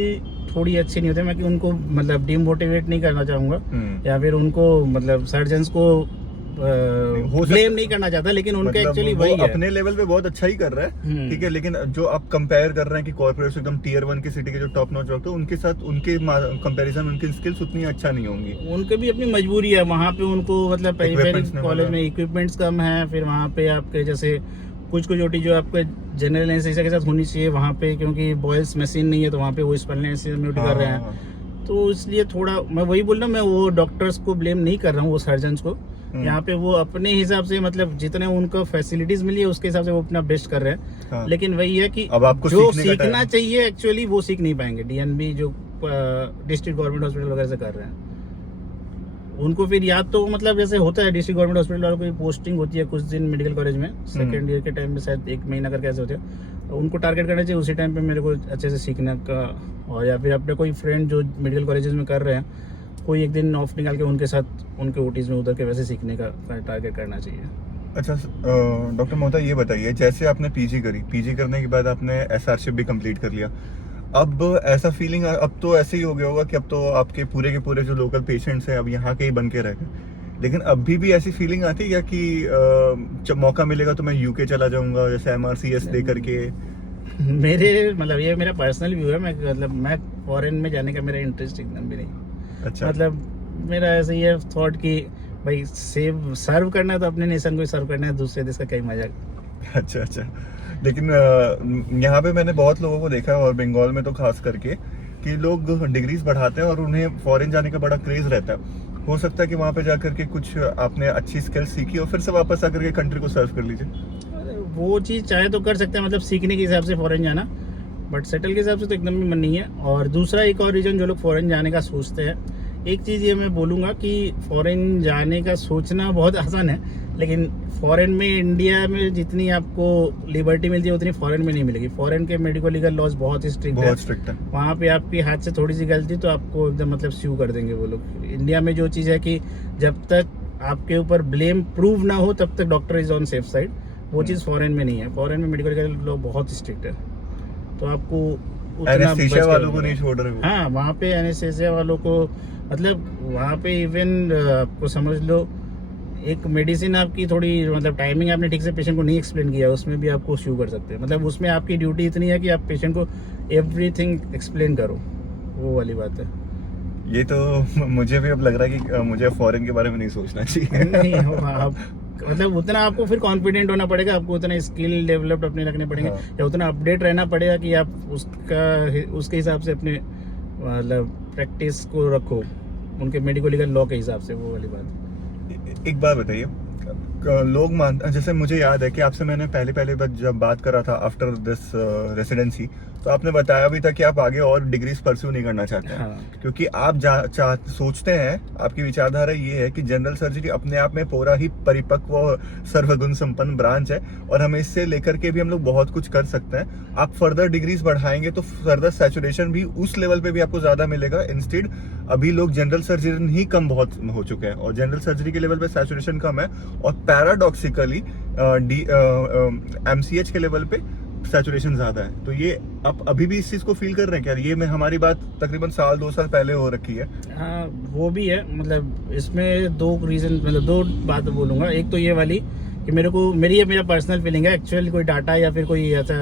थोड़ी अच्छी नहीं होती। मैं कि उनको मतलब डिमोटिवेट नहीं करना चाहूँगा या फिर उनको मतलब सर्जन्स को ब्लेम नहीं करना चाहता, लेकिन उनका मतलब एक्चुअली वो वही है। अपने लेवल पे बहुत अच्छा ही कर रहा है, ठीक है, लेकिन जो आप कंपेयर कर रहे हैं कि कॉर्पोरेट्स एकदम टियर 1 की सिटी के जो टॉप नॉच डॉक्टर, उनके साथ उनके कंपैरिजन उनकी स्किल्स उतनी अच्छा नहीं होंगी। उनके भी अपनी मजबूरी है वहाँ पे, उनको मतलब पेरीफेरी Equipments में कॉलेज मतलब- में इक्विपमेंट्स कम है। फिर वहाँ पे आपके जैसे कुछ ओटी जो आपके जनरल एनेस्थीसिया के साथ होनी चाहिए वहाँ पे, क्योंकि बॉयल्स मशीन नहीं है, तो वहाँ पे वो स्पाइनल एनेस्थीसिया में ओटी कर रहे हैं। तो इसलिए थोड़ा मैं वही बोल रहा हूँ, मैं वो डॉक्टर्स को ब्लेम नहीं कर रहा हूँ, वो सर्जन्स को। यहाँ पे वो अपने हिसाब से मतलब जितने उनको फैसिलिटीज मिली है उसके हिसाब से वो अपना बेस्ट कर रहे हैं। हाँ। लेकिन वही है कि अब आपको जो सीखने का सीखना time- चाहिए एक्चुअली वो सीख नहीं पाएंगे डीएनबी जो डिस्ट्रिक्ट गवर्नमेंट हॉस्पिटल वगैरह से कर रहे हैं। उनको फिर याद तो मतलब जैसे होता है डिस्ट्रिक्ट गवर्नमेंट हॉस्पिटल वालों की पोस्टिंग होती है कुछ दिन मेडिकल कॉलेज में, सेकेंड ईयर के टाइम में शायद 1 महीना करके ऐसे होते हैं। उनको टारगेट करना चाहिए उसी टाइम पे मेरे को अच्छे से सीखने का, और या फिर अपने कोई फ्रेंड जो मेडिकल कॉलेजेस में कर रहे हैं कोई एक दिन ऑफ निकाल के उनके साथ उनके ओटीज में उतर के वैसे सीखने का टारगेट करना चाहिए। अच्छा डॉक्टर मोहता ये बताइए, जैसे आपने पीजी करी, पीजी करने के बाद आपने एसआरशिप भी कंप्लीट कर लिया, अब ऐसा फीलिंग अब तो ऐसे ही हो गया होगा कि अब तो आपके पूरे के पूरे जो लोकल पेशेंट्स हैं अब यहाँ के ही बन के रह गए, लेकिन अभी भी ऐसी फीलिंग आती है क्या कि जब मौका मिलेगा तो मैं यूके चला जाऊंगा जैसे एमआरसीएस दे करके? मेरे मतलब ये मेरा पर्सनल व्यू है, मैं फॉरेन में जाने का मेरा इंटरेस्ट एकदम भी नहीं। अच्छा, मतलब मेरा ऐसे ही है थॉट कि भाई सर्व करना है तो अपने नेशन को ही सर्व करना है, दूसरे देश का कई मजाक। अच्छा। लेकिन यहाँ पे मैंने बहुत लोगों को देखा है, और बंगाल में तो खास करके, कि लोग डिग्रीज बढ़ाते हैं और उन्हें फॉरेन जाने का बड़ा क्रेज रहता है। हो सकता है कि वहाँ पे जाकर के कुछ आपने अच्छी स्किल सीखी और फिर से वापस आकर के कंट्री को सर्व कर लीजिए। वो चीज़ चाहे तो कर सकते हैं, मतलब सीखने के हिसाब से फॉरेन जाना, बट सेटल के हिसाब से तो एकदम भी मन नहीं है। और दूसरा एक और रीजन जो लोग फॉरेन जाने का सोचते हैं, एक चीज़ ये मैं बोलूँगा कि फॉरेन जाने का सोचना बहुत आसान है, लेकिन फॉरेन में इंडिया में जितनी आपको लिबर्टी मिलती है उतनी फॉरेन में नहीं मिलेगी। फॉरेन के मेडिको लीगल लॉज बहुत स्ट्रिक्ट है, बहुत स्ट्रिक्ट है। वहाँ पे आपके हाथ से थोड़ी सी गलती तो आपको एकदम मतलब स्यू कर देंगे वो लोग। इंडिया में जो चीज़ है कि जब तक आपके ऊपर ब्लेम प्रूव ना हो तब तक doctor is on safe side, वो चीज़ फॉरेन में नहीं है। फॉरेन में मेडिकल लीगल लॉ बहुत स्ट्रिक्ट है, तो आपको उतना एनेस्थीसिया बच के वालों को रखना नहीं है। छोड़ रहे वो। हाँ, वहाँ पे एनेस्थीसिया वालों को मतलब वहाँ पे इवन आपको समझ लो एक मेडिसिन आपकी थोड़ी मतलब टाइमिंग आपने ठीक से पेशेंट को नहीं एक्सप्लेन किया, उसमें भी आपको शू कर सकते हैं। मतलब उसमें आपकी ड्यूटी इतनी है कि आप पेशेंट को एवरीथिंग एक्सप्लेन करो, वो वाली बात है। ये तो मुझे भी अब लग रहा है कि मुझे फॉरेन के बारे में नहीं सोचना चाहिए। नहीं आप मतलब उतना आपको फिर कॉन्फिडेंट होना पड़ेगा, आपको उतना स्किल डेवलप्ड अपने रखने पड़ेंगे, हाँ। या उतना अपडेट रहना पड़ेगा कि आप उसके हिसाब से अपने मतलब प्रैक्टिस को रखो, उनके मेडिको लीगल लॉ के हिसाब से, वो वाली बात। एक बात बताइए, लोग जैसे मुझे याद है कि आपसे मैंने पहले जब बात करा था आफ्टर दिस रेसिडेंसी, तो आपने बताया भी था कि आप आगे और डिग्रीज परस्यू नहीं करना चाहते हैं, हाँ। क्योंकि आप सोचते हैं, आपकी विचारधारा ये है कि जनरल सर्जरी अपने आप में पूरा ही परिपक्व और सर्वगुण संपन्न ब्रांच है और हमें इससे लेकर के भी हम लोग बहुत कुछ कर सकते हैं। आप फर्दर डिग्रीज बढ़ाएंगे तो फर्दर सैचुरेशन भी उस लेवल पे भी आपको ज्यादा मिलेगा। इंस्टेड अभी लोग जनरल सर्जरी ही कम बहुत हो चुके हैं और जनरल सर्जरी के लेवल पे सैचुरेशन कम है और पैराडॉक्सिकली MCH के लेवल पे सैचुरेशन ज्यादा है। तो ये आप अभी भी इस चीज को फील कर रहे हैं क्या? ये में हमारी बात तकरीबन 1-2 साल पहले हो रखी है। हाँ, वो भी है। मतलब इसमें दो रीजन, मतलब दो बात बोलूंगा। एक तो ये वाली कि मेरा पर्सनल फीलिंग है, एक्चुअली कोई डाटा या फिर कोई ऐसा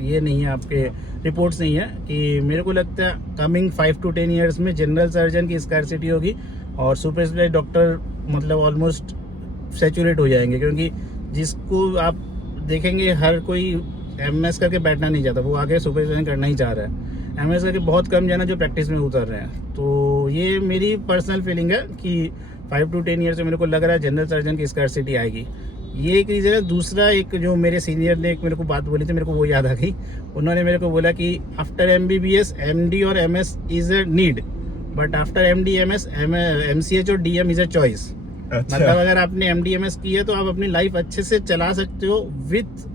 ये नहीं है, आपके रिपोर्ट्स नहीं है, कि मेरे को लगता है कमिंग 5 to 10 ईयर्स में जनरल सर्जन की स्कैरसिटी होगी और सुपर स्पेशलिस्ट डॉक्टर मतलब ऑलमोस्ट सैचुरेट हो जाएंगे, क्योंकि जिसको आप देखेंगे हर कोई MS करके बैठना नहीं चाहता, वो आगे सुपर स्पेशलिस्ट करना ही चाह रहा है। MS करके बहुत कम जाना जो प्रैक्टिस में उतर रहे हैं। तो ये मेरी पर्सनल फीलिंग है कि 5 to 10 ईयर्स में मेरे को लग रहा है जनरल सर्जन की स्कैरसिटी आएगी। ये एक रीज़न है। दूसरा, एक जो मेरे सीनियर ने एक मेरे को बात बोली थी, मेरे को वो याद आ गई। उन्होंने मेरे को बोला कि आफ्टर MBBS MD और MS is a need, but after MD MS MCH और DM इज अ चॉइस। मतलब अगर आपने MD MS की है तो आप अपनी लाइफ अच्छे से चला सकते हो with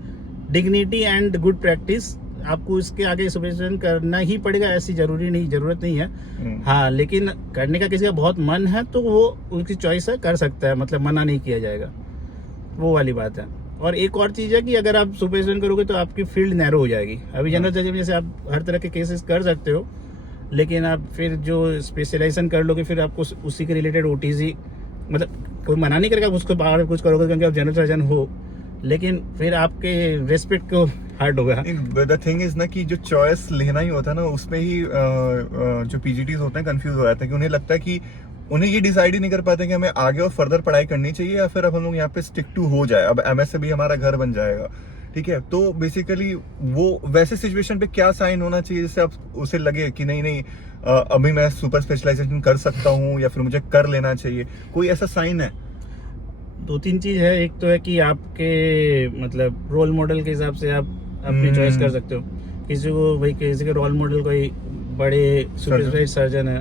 dignity and good practice. आपको इसके आगे सुपरविजन करना ही पड़ेगा, ऐसी जरूरत नहीं है। हाँ, लेकिन करने का किसी का बहुत मन है तो वो उसकी चॉइस है, कर सकता है, मतलब मना नहीं किया जाएगा, वो वाली बात है। और एक और चीज़ है कि अगर आप सुपरविजन करोगे तो आपकी फील्ड नैरो हो जाएगी। अभी जनरल सर्जरी में जैसे आप हर तरह के केसेस कर सकते हो, लेकिन आप फिर जो स्पेशलाइजेशन कर लोगे फिर आपको उसी के रिलेटेड OTC, मतलब कोई मना नहीं करेगा उसको बाहर कुछ करोगे क्योंकि आप जनरल सर्जन हो, लेकिन फिर आपके रेस्पेक्ट को हर्ट होगा। द थिंग इज ना कि जो चॉइस लेना ही होता है ना, उसमें ही जो PGTs होते हैं कंफ्यूज हो जाते हैं कि उन्हें लगता है कि उन्हें ये डिसाइड ही नहीं कर पाते कि हमें आगे और फर्दर पढ़ाई करनी चाहिए या फिर अब हम लोग यहाँ पे स्टिक टू हो जाए, अब MS से भी हमारा घर बन जाएगा। ठीक है, तो बेसिकली वो वैसे सिचुएशन पे क्या साइन होना चाहिए जिससे आप उसे लगे कि नहीं अभी मैं सुपर स्पेशलाइजेशन कर सकता हूँ या फिर मुझे कर लेना चाहिए? कोई ऐसा साइन है? 2-3 चीज है। एक तो है कि आपके मतलब रोल मॉडल के हिसाब से आप अपनी चॉइस कर सकते हो। किसी के रोल मॉडल कोई बड़े सुपर सर्जन है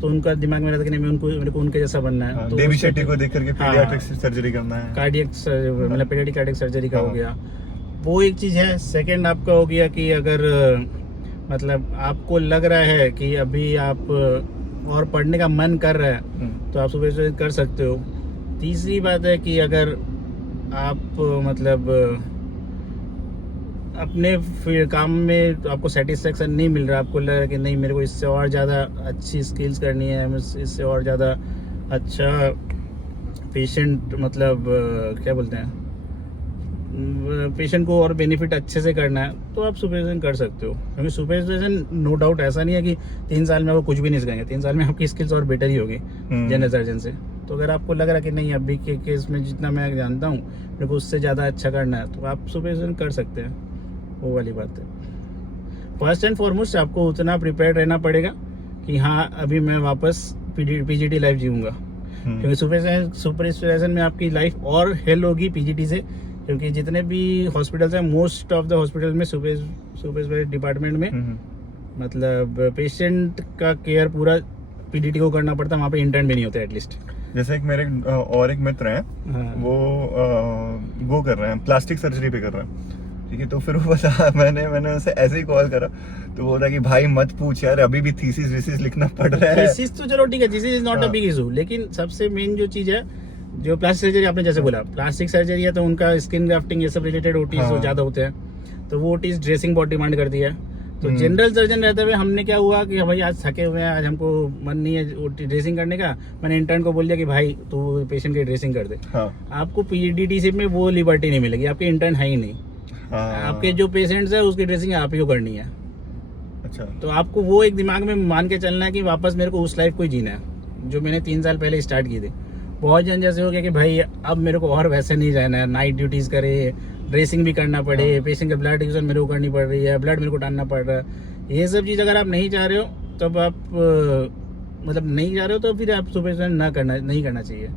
तो उनका दिमाग में रहता है कि नहीं मेरे को उनके जैसा बनना है। तो देवी शेट्टी को देख करके पीडियाट्रिक सर्जरी करना है, कार्डियक मतलब पीडियाट्रिक कार्डियक सर्जरी का हो गया, वो एक चीज है। सेकंड आपका हो गया कि अगर मतलब आपको लग रहा है कि अभी आप और पढ़ने का मन कर रहा है तो आप सुपर कर सकते हो। तीसरी बात है कि अगर आप मतलब अपने काम में तो आपको सेटिस्फेक्शन नहीं मिल रहा, आपको लग रहा है कि नहीं मेरे को इससे और ज़्यादा अच्छी स्किल्स करनी है, इससे और ज़्यादा अच्छा पेशेंट मतलब क्या बोलते हैं पेशेंट को और बेनिफिट अच्छे से करना है तो आप सुपरविजन कर सकते हो। क्योंकि सुपरविजन नो डाउट ऐसा नहीं है कि 3 साल में वो कुछ भी नहीं सिखाएंगे, 3 साल में आपकी स्किल्स और बेटर ही होगी जनरल सर्जन से। तो अगर आपको लग रहा है कि नहीं अभी के केस में जितना मैं जानता हूँ मेरे को उससे ज़्यादा अच्छा करना है तो आप सुपरविजन कर सकते हैं, वो वाली बात है। फर्स्ट एंड फॉरमोस्ट आपको उतना प्रिपेयर रहना पड़ेगा कि हाँ अभी मैं वापस PGT लाइफ जीऊँगा, क्योंकि सुपर स्पेशलाइजेशन में आपकी लाइफ और हेल होगी PGT से। क्योंकि जितने भी हॉस्पिटल्स हैं मोस्ट ऑफ द हॉस्पिटल में सुपर स्पेशलिस्ट डिपार्टमेंट में मतलब पेशेंट का केयर पूरा PDT को करना पड़ता है, वहाँ पे इंटर्न भी नहीं होते एटलीस्ट। जैसे एक मेरे और एक मित्र हैं, वो कर रहे हैं प्लास्टिक सर्जरी पे कर रहे हैं। ठीक है, तो फिर वो बता मैंने उनसे ऐसे ही कॉल करा तो बोल रहा कि भाई मत पूछ यार, अभी भी थीसिस लिखना पड़ रहा है। थीसिस तो चलो ठीक है, thesis is not a big issue, लेकिन सबसे मेन जो चीज है जो प्लास्टिक सर्जरी, आपने जैसे बोला प्लास्टिक सर्जरी है तो उनका स्किन ग्राफ्टिंग ये सब रिलेटेड OTs ज्यादा होते हैं, तो वो OTs ड्रेसिंग बहुत डिमांड करती है। तो जनरल सर्जन रहते हुए हमने क्या हुआ कि भाई आज थके हुए हैं, आज हमको मन नहीं है ड्रेसिंग करने का, मैंने इंटर्न को बोल दिया कि भाई तू पेशेंट की ड्रेसिंग कर दे। आपको PDT में वो लिबर्टी नहीं मिलेगी, आपके इंटर्न है ही नहीं। आपके जो पेशेंट्स है उसकी ड्रेसिंग आप ही को करनी है। अच्छा, तो आपको वो एक दिमाग में मान के चलना है कि वापस मेरे को उस लाइफ को ही जीना है जो मैंने 3 साल पहले स्टार्ट की थी। बहुत जन जैसे हो गया कि भाई अब मेरे को और वैसे नहीं जाना है, नाइट ड्यूटीज करे, ड्रेसिंग भी करना पड़े, पेशेंट का ब्लड ट्रांसफ्यूजन मेरे को करनी पड़ रही है, ब्लड मेरे को डालना पड़ रहा है। ये सब चीज़ अगर आप नहीं चाह रहे हो तब आप मतलब नहीं जा रहे हो तो फिर आप सुपरविजन नहीं करना चाहिए,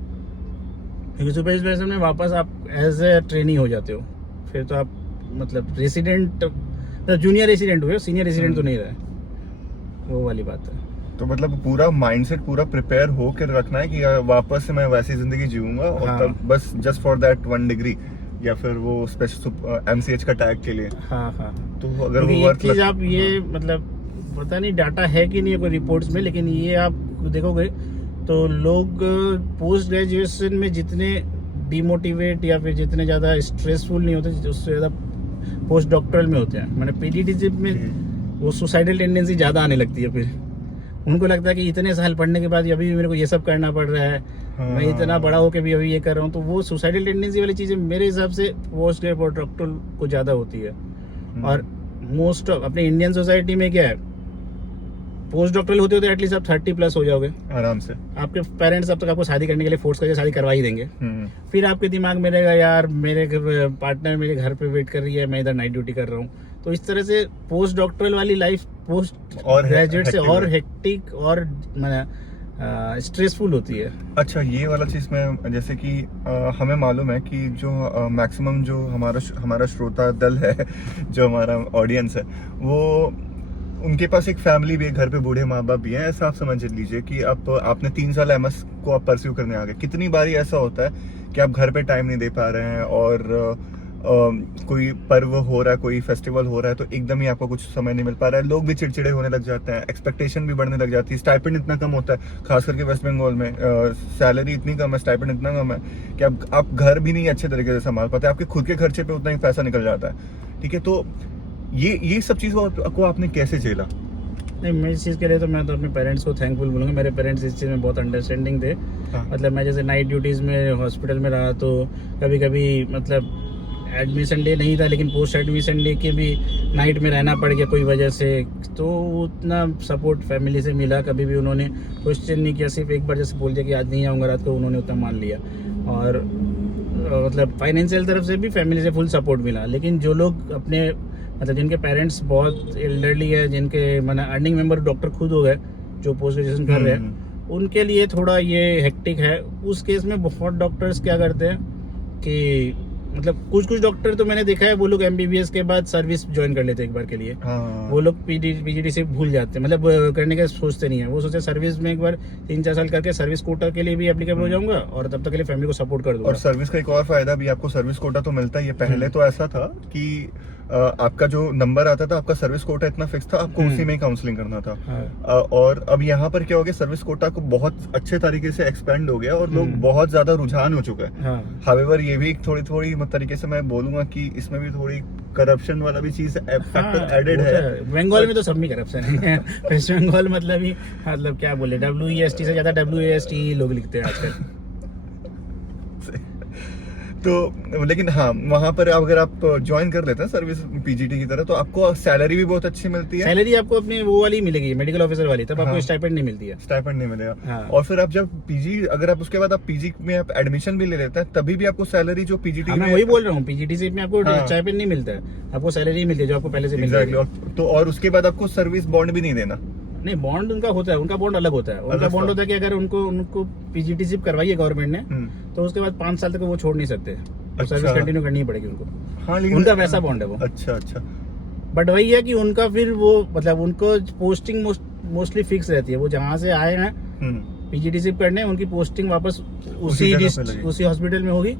क्योंकि सुपरविजन में वापस आप एज ए ट्रेनी हो जाते हो। फिर तो आप मतलब रेसिडेंट तो जूनियर रेसिडेंट हुए, सीनियर रेसिडेंट तो नहीं रहा, वो वाली बात है। तो मतलब पूरा माइंडसेट पूरा प्रिपेयर हो कर रखना है कि वापस से मैं वैसी जिंदगी जीऊंगा, और हाँ। तब बस जस्ट फॉर दैट 1 डिग्री या फिर वो स्पेशल MCH का टैग के लिए। हाँ हाँ। तो अगर क्योंकि वो एक वर्थ चीज आप ये मतलब पता नहीं डाटा है कि नहीं है कोई रिपोर्ट्स में, लेकिन ये आप देखोगे तो लोग पोस्ट ग्रेजुएशन में जितने डिमोटिवेट या फिर जितने ज़्यादा स्ट्रेसफुल नहीं होते, उससे ज़्यादा पोस्ट डॉक्टरल में होते हैं। मैंने पीजीटीसी में वो सुसाइडल टेंडेंसी ज़्यादा आने लगती है। फिर उनको लगता है कि इतने साल पढ़ने के बाद अभी भी मेरे को ये सब करना पड़ रहा है, मैं इतना बड़ा होकर भी अभी ये कर रहा हूँ। तो वो सुसाइडल टेंडेंसी वाली चीज़ें मेरे हिसाब से पोस्ट ग्रेजुएट डॉक्टर को ज़्यादा होती है। और मोस्ट ऑफ अपने इंडियन सोसाइटी में क्या है, पोस्ट डॉक्टरल होते होते एटलीस्ट आप 30+ हो जाओगे आराम से। आपके पेरेंट्स अब तक आपको शादी करने के लिए फोर्स करके शादी करवा ही देंगे। फिर आपके दिमाग में रहेगा यार मेरे पार्टनर मेरे घर पे वेट कर रही है, मैं इधर नाइट ड्यूटी कर रहा हूँ। तो इस तरह से पोस्ट डॉक्टरल वाली लाइफ पोस्ट और ग्रेजुएट से hectic और है। हेक्टिक और स्ट्रेसफुल होती है। अच्छा, ये वाला चीज़ में जैसे कि हमें मालूम है कि जो मैक्सिमम जो हमारा श्रोता दल है, जो हमारा ऑडियंस है, वो उनके पास एक फैमिली भी है, घर पे बूढ़े माँ बाप भी हैं। ऐसा आप समझ लीजिए कि आपने 3 साल MS को आप परस्यू करने आ गए। कितनी बारी ऐसा होता है कि आप घर पे टाइम नहीं दे पा रहे हैं, और कोई पर्व हो रहा है, कोई फेस्टिवल हो रहा है, तो एकदम ही आपको कुछ समय नहीं मिल पा रहा है। लोग भी चिड़चिड़े होने लग जाते हैं, एक्सपेक्टेशन भी बढ़ने लग जाती है। स्टाइपेंड इतना कम होता है, खास करके वेस्ट बंगाल में सैलरी इतनी कम है, स्टाइपेंड इतना कम है कि आप घर भी नहीं अच्छे तरीके से संभाल पाते। आपके खुद के खर्चे पे उतना ही पैसा निकल जाता है। ठीक है, तो ये सब चीज़ों को आपने कैसे झेला? नहीं, मैं इस चीज़ के लिए तो मैं तो अपने पेरेंट्स को थैंकफुल बोलूँगा। मेरे पेरेंट्स इस चीज़ में बहुत अंडरस्टैंडिंग थे। हाँ। मतलब मैं जैसे नाइट ड्यूटीज़ में हॉस्पिटल में रहा, तो कभी कभी मतलब एडमिशन डे नहीं था, लेकिन पोस्ट एडमिशन डे के भी नाइट में रहना पड़ गया कोई वजह से। तो उतना सपोर्ट फैमिली से मिला, कभी भी उन्होंने क्वेश्चन नहीं किया। सिर्फ एक बार जैसे बोल दिया कि आज नहीं आऊँगा रात को, उन्होंने उतना मान लिया। और मतलब फाइनेंशियल तरफ से भी फैमिली से फुल सपोर्ट मिला। लेकिन जो लोग अपने मतलब जिनके पेरेंट्स बहुत एल्डरली है, जिनके मैंने अर्निंग मेंबर डॉक्टर खुद हो गए जो पोस्ट ग्रेजुएशन कर रहे हैं, उनके लिए थोड़ा ये हेक्टिक है। उस केस में बहुत डॉक्टर्स क्या करते हैं कि मतलब कुछ डॉक्टर तो मैंने देखा है, वो लोग MBBS के बाद सर्विस ज्वाइन कर लेते हैं एक बार के लिए। हाँ। वो लोग PGT से भूल जाते हैं, मतलब करने का सोचते नहीं है। वो सोचते सर्विस में एक बार 3-4 साल करके सर्विस कोटा के लिए भी एप्लीकेबल हो जाऊंगा, और तब तक के लिए फैमिली को सपोर्ट कर दूंगा। और सर्विस का एक और फायदा भी, आपको सर्विस कोटा तो मिलता ही है। पहले तो ऐसा था कि आपका जो नंबर आता था, आपका सर्विस कोटा इतना फिक्स था, आपको उसी में ही काउंसलिंग करना था। हाँ। और अब यहाँ पर क्या हो गया, सर्विस कोटा को बहुत अच्छे तरीके से एक्सपेंड हो गया, और लोग बहुत ज्यादा रुझान हो चुका है। हाँ। हावेवर ये भी थोड़ी तरीके से मैं बोलूंगा कि इसमें भी थोड़ी करप्शन वाला भी चीज फैक्टर एडेड है। बंगाल में तो सब में करप्शन है। वेस्ट बंगाल मतलब ही मतलब क्या बोले, WEST से ज्यादा WAST लोग लिखते हैं आजकल। तो लेकिन हाँ, वहां पर अगर आप ज्वाइन कर लेते हैं सर्विस PGT की तरह, तो आपको सैलरी भी बहुत अच्छी मिलती है। सैलरी आपको अपनी वो वाली मिलेगी, मेडिकल ऑफिसर वाली, तब आपको हाँ। स्टाइपेंड नहीं मिलती है। स्टाइपेंड नहीं मिलेगा। हाँ। और फिर आप जब अगर आप उसके बाद आप PG में आप एडमिशन भी ले लेते हैं, तभी भी आपको सैलरी जो PGT हाँ, में मैं वही बोल रहा हूँ, PGT में आपको हाँ। स्टाइपेंड नहीं मिलता है, आपको सैलरी मिलती है जो आपको पहले से मिल Exactly। जाएगी। तो और उसके बाद आपको सर्विस बॉन्ड भी नहीं देना। नहीं, बॉन्ड उनका होता है, उनका बॉन्ड अलग होता है। उनका अलग बॉन्ड था। होता है कि अगर उनको PGT सिप करवाई है गवर्नमेंट ने, तो उसके बाद 5 साल तक वो छोड़ नहीं सकते, तो अच्छा। सर्विस कंटिन्यू करनी ही पड़ेगी उनको। हाँ, लेकिन उनका वैसा बॉन्ड है वो। अच्छा। बट वही है कि उनका फिर वो मतलब उनको पोस्टिंग मोस्टली फिक्स रहती है। वो जहाँ से आए हैं PGT सिप करने, उनकी पोस्टिंग वापस उसी जगह पे लगेगी। उसी हॉस्पिटल में होगी।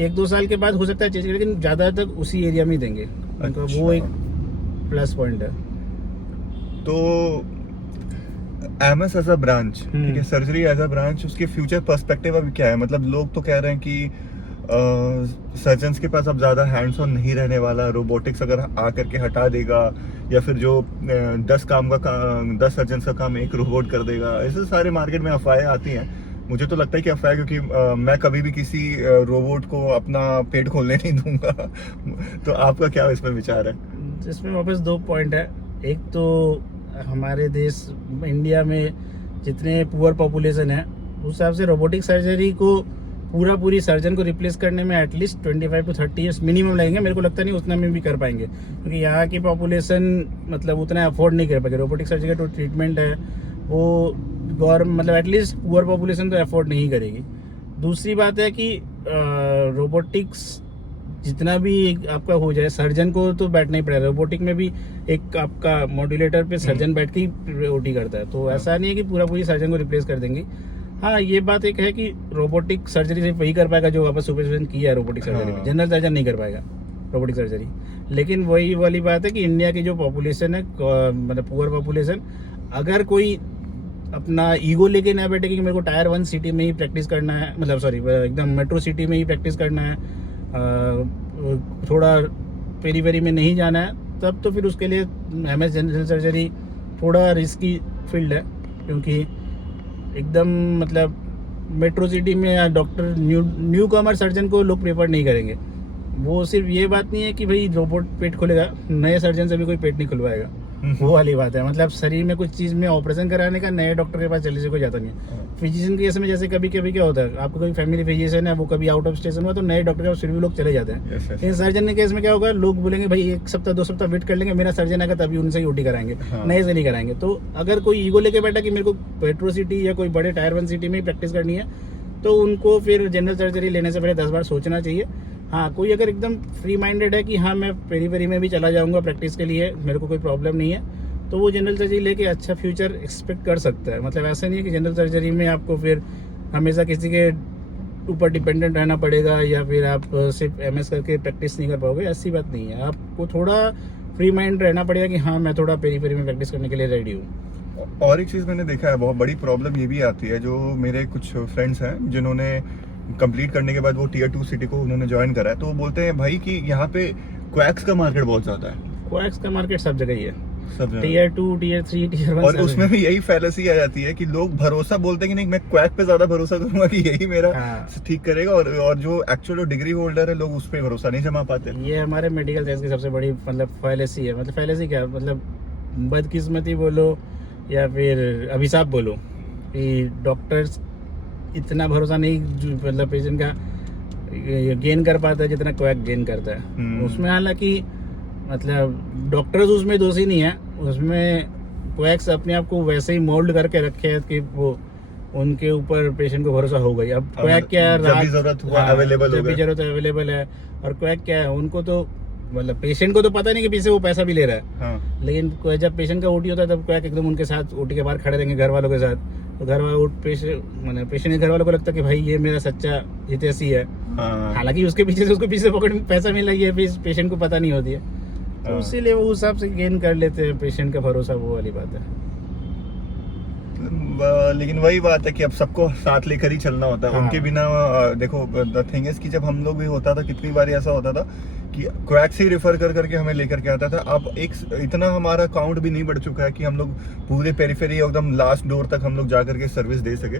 1-2 साल के बाद हो सकता है चेंज, लेकिन ज्यादा तक उसी एरिया में ही देंगे। उनका अच्छा। वो एक प्लस पॉइंट है। तो MS एज अ ब्रांच, ठीक है, सर्जरी एज अ ब्रांच, उसके फ्यूचर पर्सपेक्टिव अभी क्या है? मतलब लोग तो कह रहे हैं कि सर्जन्स के पास अब ज़्यादा हैंड्स ऑन नहीं रहने वाला, रोबोटिक्स अगर आ करके हटा देगा, या फिर जो 10 सर्जन का काम एक रोबोट कर देगा। ऐसे सारे मार्केट में अफवाहें आती हैं। मुझे तो लगता है कि अफवाह, क्योंकि मैं कभी भी किसी रोबोट को अपना पेट खोलने नहीं दूंगा। तो आपका क्या इसमें विचार है? इसमें वापस 2 पॉइंट है। एक तो हमारे देश इंडिया में जितने पुअर पॉपुलेशन है, उस हिसाब से रोबोटिक सर्जरी को पूरी सर्जन को रिप्लेस करने में एटलीस्ट 25 to 30 ईयर्स मिनिमम लगेंगे। मेरे को लगता नहीं उतना में भी कर पाएंगे, क्योंकि यहाँ की पॉपुलेशन मतलब उतना अफोर्ड नहीं कर पाएगी। रोबोटिक सर्जरी का जो ट्रीटमेंट है वो गवर्नमेंट मतलब एटलीस्ट पुअर पॉपुलेशन तो अफोर्ड नहीं करेगी। दूसरी बात है कि रोबोटिक्स जितना भी आपका हो जाए, सर्जन को तो बैठना ही पड़ेगा। रोबोटिक में भी एक आपका मॉड्यूलेटर पे सर्जन बैठ के ही ओटी करता है, तो ऐसा नहीं है कि पूरा पूरी सर्जन को रिप्लेस कर देंगे। हाँ, ये बात एक है कि रोबोटिक सर्जरी सिर्फ वही कर पाएगा जो वापस सुपरविजन किया है रोबोटिक सर्जरी में। जनरल सर्जन नहीं कर पाएगा रोबोटिक सर्जरी। लेकिन वही वाली बात है कि इंडिया की जो पॉपुलेशन है, मतलब पुअर पॉपुलेशन, अगर कोई अपना ईगो लेके ना बैठे कि मेरे को टायर 1 सिटी में ही प्रैक्टिस करना है, मतलब सॉरी एकदम मेट्रो सिटी में ही प्रैक्टिस करना है, थोड़ा पेरी में नहीं जाना है, तब तो फिर उसके लिए MS जनरल सर्जरी थोड़ा रिस्की फील्ड है। क्योंकि एकदम मतलब मेट्रो सिटी में डॉक्टर न्यू कमर सर्जन को लोग प्रेफर नहीं करेंगे। वो सिर्फ ये बात नहीं है कि भाई रोबोट पेट खोलेगा, नए सर्जन से भी कोई पेट नहीं खुलवाएगा, वो वाली बात है। मतलब शरीर में कुछ चीज में ऑपरेशन कराने का नए डॉक्टर के पास चले से कोई जाता नहीं है। फिजिशियन के केस में जैसे कभी कभी क्या होता है, आपका कोई फैमिली फिजिशियन है, वो कभी आउट ऑफ स्टेशन हुआ तो नए डॉक्टर के पास फिर भी लोग चले जाते हैं। लेकिन सर्जन के केस में क्या होगा, लोग बोलेंगे भाई 1 सप्ताह 2 सप्ताह वेट कर लेंगे, मेरा सर्जन आएगा तभी उनसे ही ओटी कराएंगे, नए से नहीं कराएंगे। तो अगर कोई ईगो लेके बैठा कि मेरे को मेट्रो सिटी या कोई बड़े टायर 1 सिटी में ही प्रैक्टिस करनी है, तो उनको फिर जनरल सर्जरी लेने से पहले 10 बार सोचना चाहिए। हाँ, कोई अगर एकदम फ्री माइंडेड है कि हाँ मैं पेरी में भी चला जाऊंगा प्रैक्टिस के लिए, मेरे को कोई प्रॉब्लम नहीं है, तो वो जनरल सर्जरी लेके अच्छा फ्यूचर एक्सपेक्ट कर सकता है। मतलब ऐसा नहीं है कि जनरल सर्जरी में आपको फिर हमेशा किसी के ऊपर डिपेंडेंट रहना पड़ेगा या फिर आप सिर्फ MS करके प्रैक्टिस नहीं कर पाओगे, ऐसी बात नहीं है। आपको थोड़ा फ्री माइंड रहना पड़ेगा कि हाँ मैं थोड़ा पेरी में प्रैक्टिस करने के लिए रेडी हूँ। और एक चीज़ मैंने देखा है, बहुत बड़ी प्रॉब्लम ये भी आती है, जो मेरे कुछ फ्रेंड्स हैं जिन्होंने कंप्लीट करने के बाद वो Tier 2 सिटी को उन्होंने ज्वाइन करा है, तो वो बोलते हैं भाई कि यहाँ पे क्वैक्स का मार्केट बहुत ज़्यादा है। क्वैक्स का मार्केट सब जगह ही है, सब जगह। Tier 2, Tier 3, Tier 1, और उसमें भी यही फैलेसी आ जाती है कि लोग भरोसा बोलते हैं कि नहीं मैं क्वैक पे ज्यादा भरोसा करूंगा कि यही मेरा ठीक करेगा, और जो एक्चुअल डिग्री होल्डर है लोग उस पे भरोसा नहीं जमा पाते। ये हमारे मेडिकल साइंस की सबसे बड़ी मतलब फैलेसी है। मतलब फैलेसी क्या, मतलब बदकिस्मती बोलो या फिर अभिशाप बोलो कि डॉक्टर्स इतना भरोसा नहीं मतलब पेशेंट का गेन कर पाता है जितना क्वैक गेन करता है। उसमें हालांकि मतलब डॉक्टर्स उसमें दोषी नहीं है, उसमें क्वैक्स अपने आप को वैसे ही मोल्ड करके रखे हैं कि वो उनके ऊपर पेशेंट को भरोसा हो गई। अब क्वैक क्या है, जब भी जरूरत हुआ अवेलेबल जब भी जरूरत अवेलेबल है। और क्वैक क्या है, उनको तो मतलब पेशेंट को तो पता नहीं कि पीछे वो पैसा भी ले रहा है। हाँ। लेकिन जब पेशेंट का ओटी होता है तब क्वैक एकदम उनके साथ ओटी के बाहर खड़े रहेंगे घर वालों के साथ, तो घर वालों पेशेंट के घर वालों को लगता है कि भाई ये मेरा सच्चा हितैषी है। हालांकि उसके पीछे पॉकेट में पैसा मिल रही है, पेशेंट को पता नहीं होती है, तो इसीलिए वो हिसाब से गेन कर लेते हैं पेशेंट का भरोसा, वो वाली बात है। लेकिन वही बात है कि अब सबको साथ लेकर ही चलना होता है। हाँ। उनके बिना देखो द थिंग इज कि जब हम लोग भी होता था, कितनी बार ऐसा होता था कि क्वैक से रेफर कर करके हमें लेकर के आता था। अब एक इतना हमारा काउंट भी नहीं बढ़ चुका है कि हम लोग पूरे पेरिफेरी एकदम लास्ट डोर तक हम लोग जा करके सर्विस दे सके,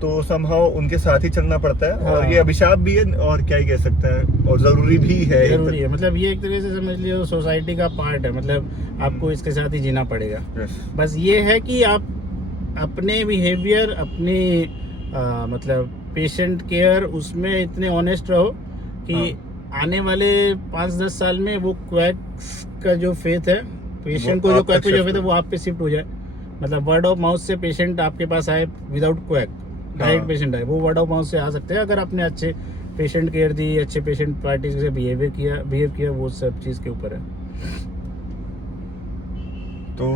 तो समहाउ उनके साथ ही चलना पड़ता है। हाँ। और ये अभिशाप भी है और क्या ही कह सकते हैं, और जरूरी भी है। जरूरी है, मतलब ये एक तरीके से समझ लियो सोसाइटी का पार्ट है, मतलब आपको इसके साथ ही जीना पड़ेगा। बस ये है कि आप अपने बिहेवियर, अपने मतलब पेशेंट केयर, उसमें इतने ऑनेस्ट रहो कि आने वाले 5-10 साल में वो क्वैक का जो फेथ है, पेशेंट को जो क्वैक पे जो फेथ है वो आप पे शिफ्ट हो जाए। मतलब वर्ड ऑफ माउथ से पेशेंट आपके पास आए विदाउट क्वैक, डायरेक्ट पेशेंट आए, वो वर्ड ऑफ माउथ से आ सकते हैं अगर आपने अच्छे पेशेंट केयर दी, अच्छे पेशेंट पार्टी से बिहेव किया, वो सब चीज़ के ऊपर है। तो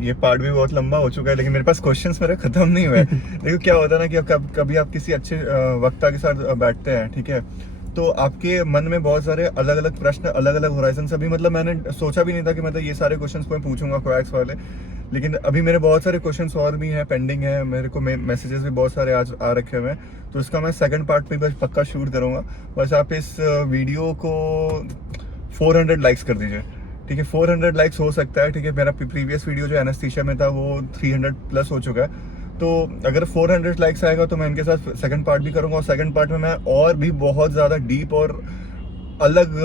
ये पार्ट भी बहुत लंबा हो चुका है, लेकिन मेरे पास क्वेश्चंस मेरे खत्म नहीं हुए। देखो क्या होता है ना कि कभी आप किसी अच्छे वक्ता के साथ बैठते हैं, ठीक है, तो आपके मन में बहुत सारे अलग अलग प्रश्न, अलग अलग होराइजन। अभी मतलब मैंने सोचा भी नहीं था कि मतलब ये सारे क्वेश्चंस को मैं पूछूंगा क्वैक्स वाले, लेकिन अभी मेरे बहुत सारे क्वेश्चंस और भी हैं पेंडिंग है। मेरे को मैसेजेस भी बहुत सारे आज आ रखे हुए हैं, तो इसका मैं सेकंड पार्ट पे बस पक्का शूट करूंगा। बस आप इस वीडियो को 400 लाइक्स कर दीजिए, ठीक है। 400 लाइक्स हो सकता है, ठीक है। मेरा प्रीवियस वीडियो जो एनेस्थीसिया में था वो 300 प्लस हो चुका है, तो अगर 400 लाइक्स आएगा तो मैं इनके साथ सेकंड पार्ट भी करूंगा। और सेकंड पार्ट में मैं और भी बहुत ज़्यादा डीप और अलग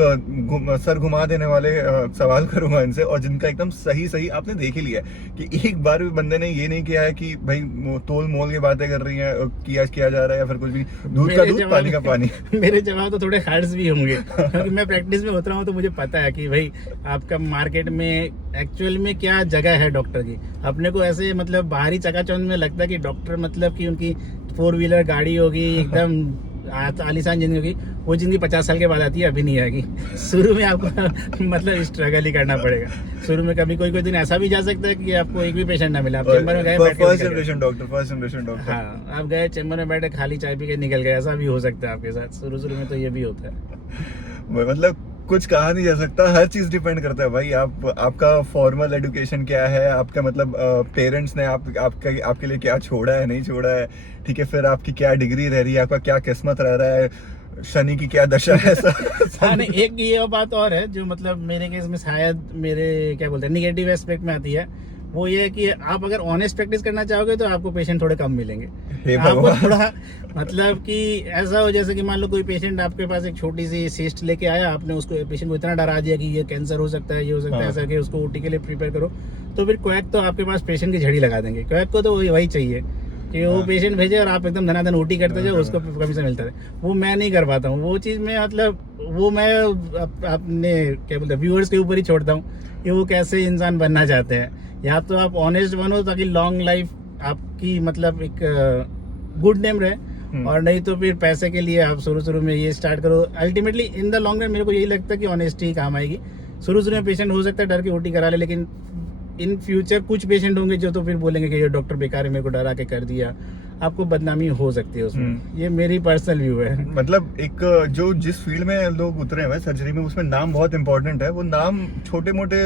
सर घुमा देने वाले सवाल करूंगा इनसे, और जिनका एकदम सही आपने देख ही लिया है कि एक बार भी बंदे ने ये नहीं किया है कि भाई तोल मोल की बातें कर रही हैं, किया जा रहा है या फिर कुछ भी। दूध का दूध, पानी का पानी। मेरे जवाब तो थोड़े हार्ड्स भी होंगे क्योंकि मैं प्रैक्टिस में होता हूँ, तो मुझे पता है कि भाई आपका मार्केट में एक्चुअल में क्या जगह है डॉक्टर की। अपने को ऐसे मतलब बाहरी चकाचौंध में लगता है कि डॉक्टर मतलब कि उनकी 4 व्हीलर गाड़ी होगी, एकदम आलीशान जिंदगी होगी, वो जिंदगी 50 साल के बाद आती है, अभी नहीं आएगी। शुरू में आपको मतलब स्ट्रगल ही करना पड़ेगा। शुरू में कभी कोई दिन ऐसा भी जा सकता है कि आपको एक भी पेशेंट ना मिला, आप चेंबर में गए फर्स्ट जनरेशन डॉक्टर। हाँ, आप गए चेंबर में बैठे, खाली चाय पी के निकल गए, ऐसा भी हो सकता है आपके साथ। शुरू में तो ये भी होता है। मतलब कुछ कहा नहीं जा सकता, हर चीज डिपेंड करता है भाई। आपका फॉर्मल एजुकेशन क्या है, आपका मतलब पेरेंट्स ने आपके लिए क्या छोड़ा है, नहीं छोड़ा है, ठीक है, फिर आपकी क्या डिग्री रह रही है, आपका क्या किस्मत रह रहा है, शनि की क्या दशा है। हाँ, नहीं, एक ये बात और है जो मतलब मेरे केस में शायद मेरे क्या बोलते हैं निगेटिव एस्पेक्ट में आती है, वो ये है कि आप अगर ऑनेस्ट प्रैक्टिस करना चाहोगे तो आपको पेशेंट थोड़े कम मिलेंगे। आपको थोड़ा मतलब कि ऐसा हो जैसे कि मान लो कोई पेशेंट आपके पास एक छोटी सी सिस्ट लेके आया, आपने उसको पेशेंट को इतना डरा दिया कि ये कैंसर हो सकता है, ये हो सकता है, ऐसा कि उसको ओटी के लिए प्रिपेयर करो, तो फिर क्वैक तो आपके पास पेशेंट की झड़ी लगा देंगे। क्वैक को तो वही चाहिए कि वो पेशेंट भेजे और आप एकदम धनाधन ओटी करते जाओ, उसको कमीशन मिलता है। वो मैं नहीं कर पाता हूँ वो चीज़ में, मतलब वो मैं अपने क्या बोलते हैं व्यूअर्स के ऊपर ही छोड़ता हूँ कि वो कैसे इंसान बनना चाहते हैं। या तो आप ऑनेस्ट बनो ताकि लॉन्ग लाइफ आपकी मतलब एक गुड नेम रहे, और नहीं तो फिर पैसे के लिए आप शुरू में ये स्टार्ट करो। Ultimately in the long run मेरे को यही लगता है कि ऑनेस्टी काम आएगी। शुरू में पेशेंट हो सकता है डर के ओटी करा ले, लेकिन इन फ्यूचर कुछ पेशेंट होंगे जो तो फिर बोलेंगे कि ये डॉक्टर बेकार है, मेरे को डरा के कर दिया, आपको बदनामी हो सकती है उसमें। ये मेरी पर्सनल व्यू है। मतलब एक जो जिस फील्ड में लोग उतरे हैं सर्जरी में, उसमें नाम बहुत इंपॉर्टेंट है। वो नाम छोटे मोटे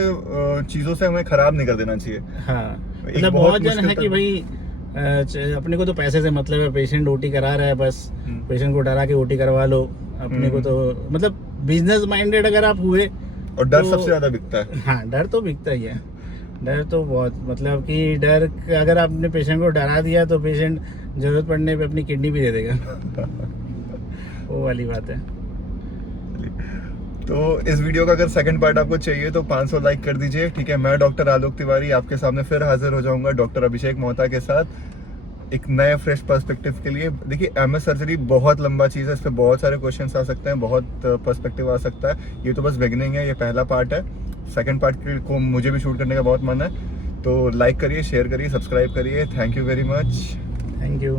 चीजों से हमें खराब नहीं कर देना चाहिए। हाँ, मतलब बहुत जन है कि भाई अपने को तो पैसे से मतलब है, पेशेंट ओटी करा रहा है, बस पेशेंट को डरा के ओटी करवा लो। अपने को तो मतलब बिजनेस माइंडेड अगर आप हुए, और डर सबसे ज्यादा बिकता है। हाँ, डर तो बिकता ही है। डर तो बहुत मतलब कि डर अगर आपने पेशेंट को डरा दिया तो पेशेंट जरूरत पड़ने पे अपनी किडनी भी दे देगा। वो वाली बात है। तो इस वीडियो का अगर सेकंड पार्ट आपको चाहिए तो 500 लाइक कर दीजिए, ठीक है। मैं डॉक्टर आलोक तिवारी आपके सामने फिर हाजिर हो जाऊंगा डॉक्टर अभिषेक मोहता के साथ एक नए फ्रेश पर्सपेक्टिव के लिए। देखिए, एमएस सर्जरी बहुत लंबा चीज़ है, इस पर बहुत सारे क्वेश्चंस आ सकते हैं, बहुत पर्सपेक्टिव आ सकता है। ये तो बस बिगिनिंग है, ये पहला पार्ट है। सेकंड पार्ट को मुझे भी शूट करने का बहुत मन है। तो लाइक करिए, शेयर करिए, सब्सक्राइब करिए। Thank you very much. Thank you.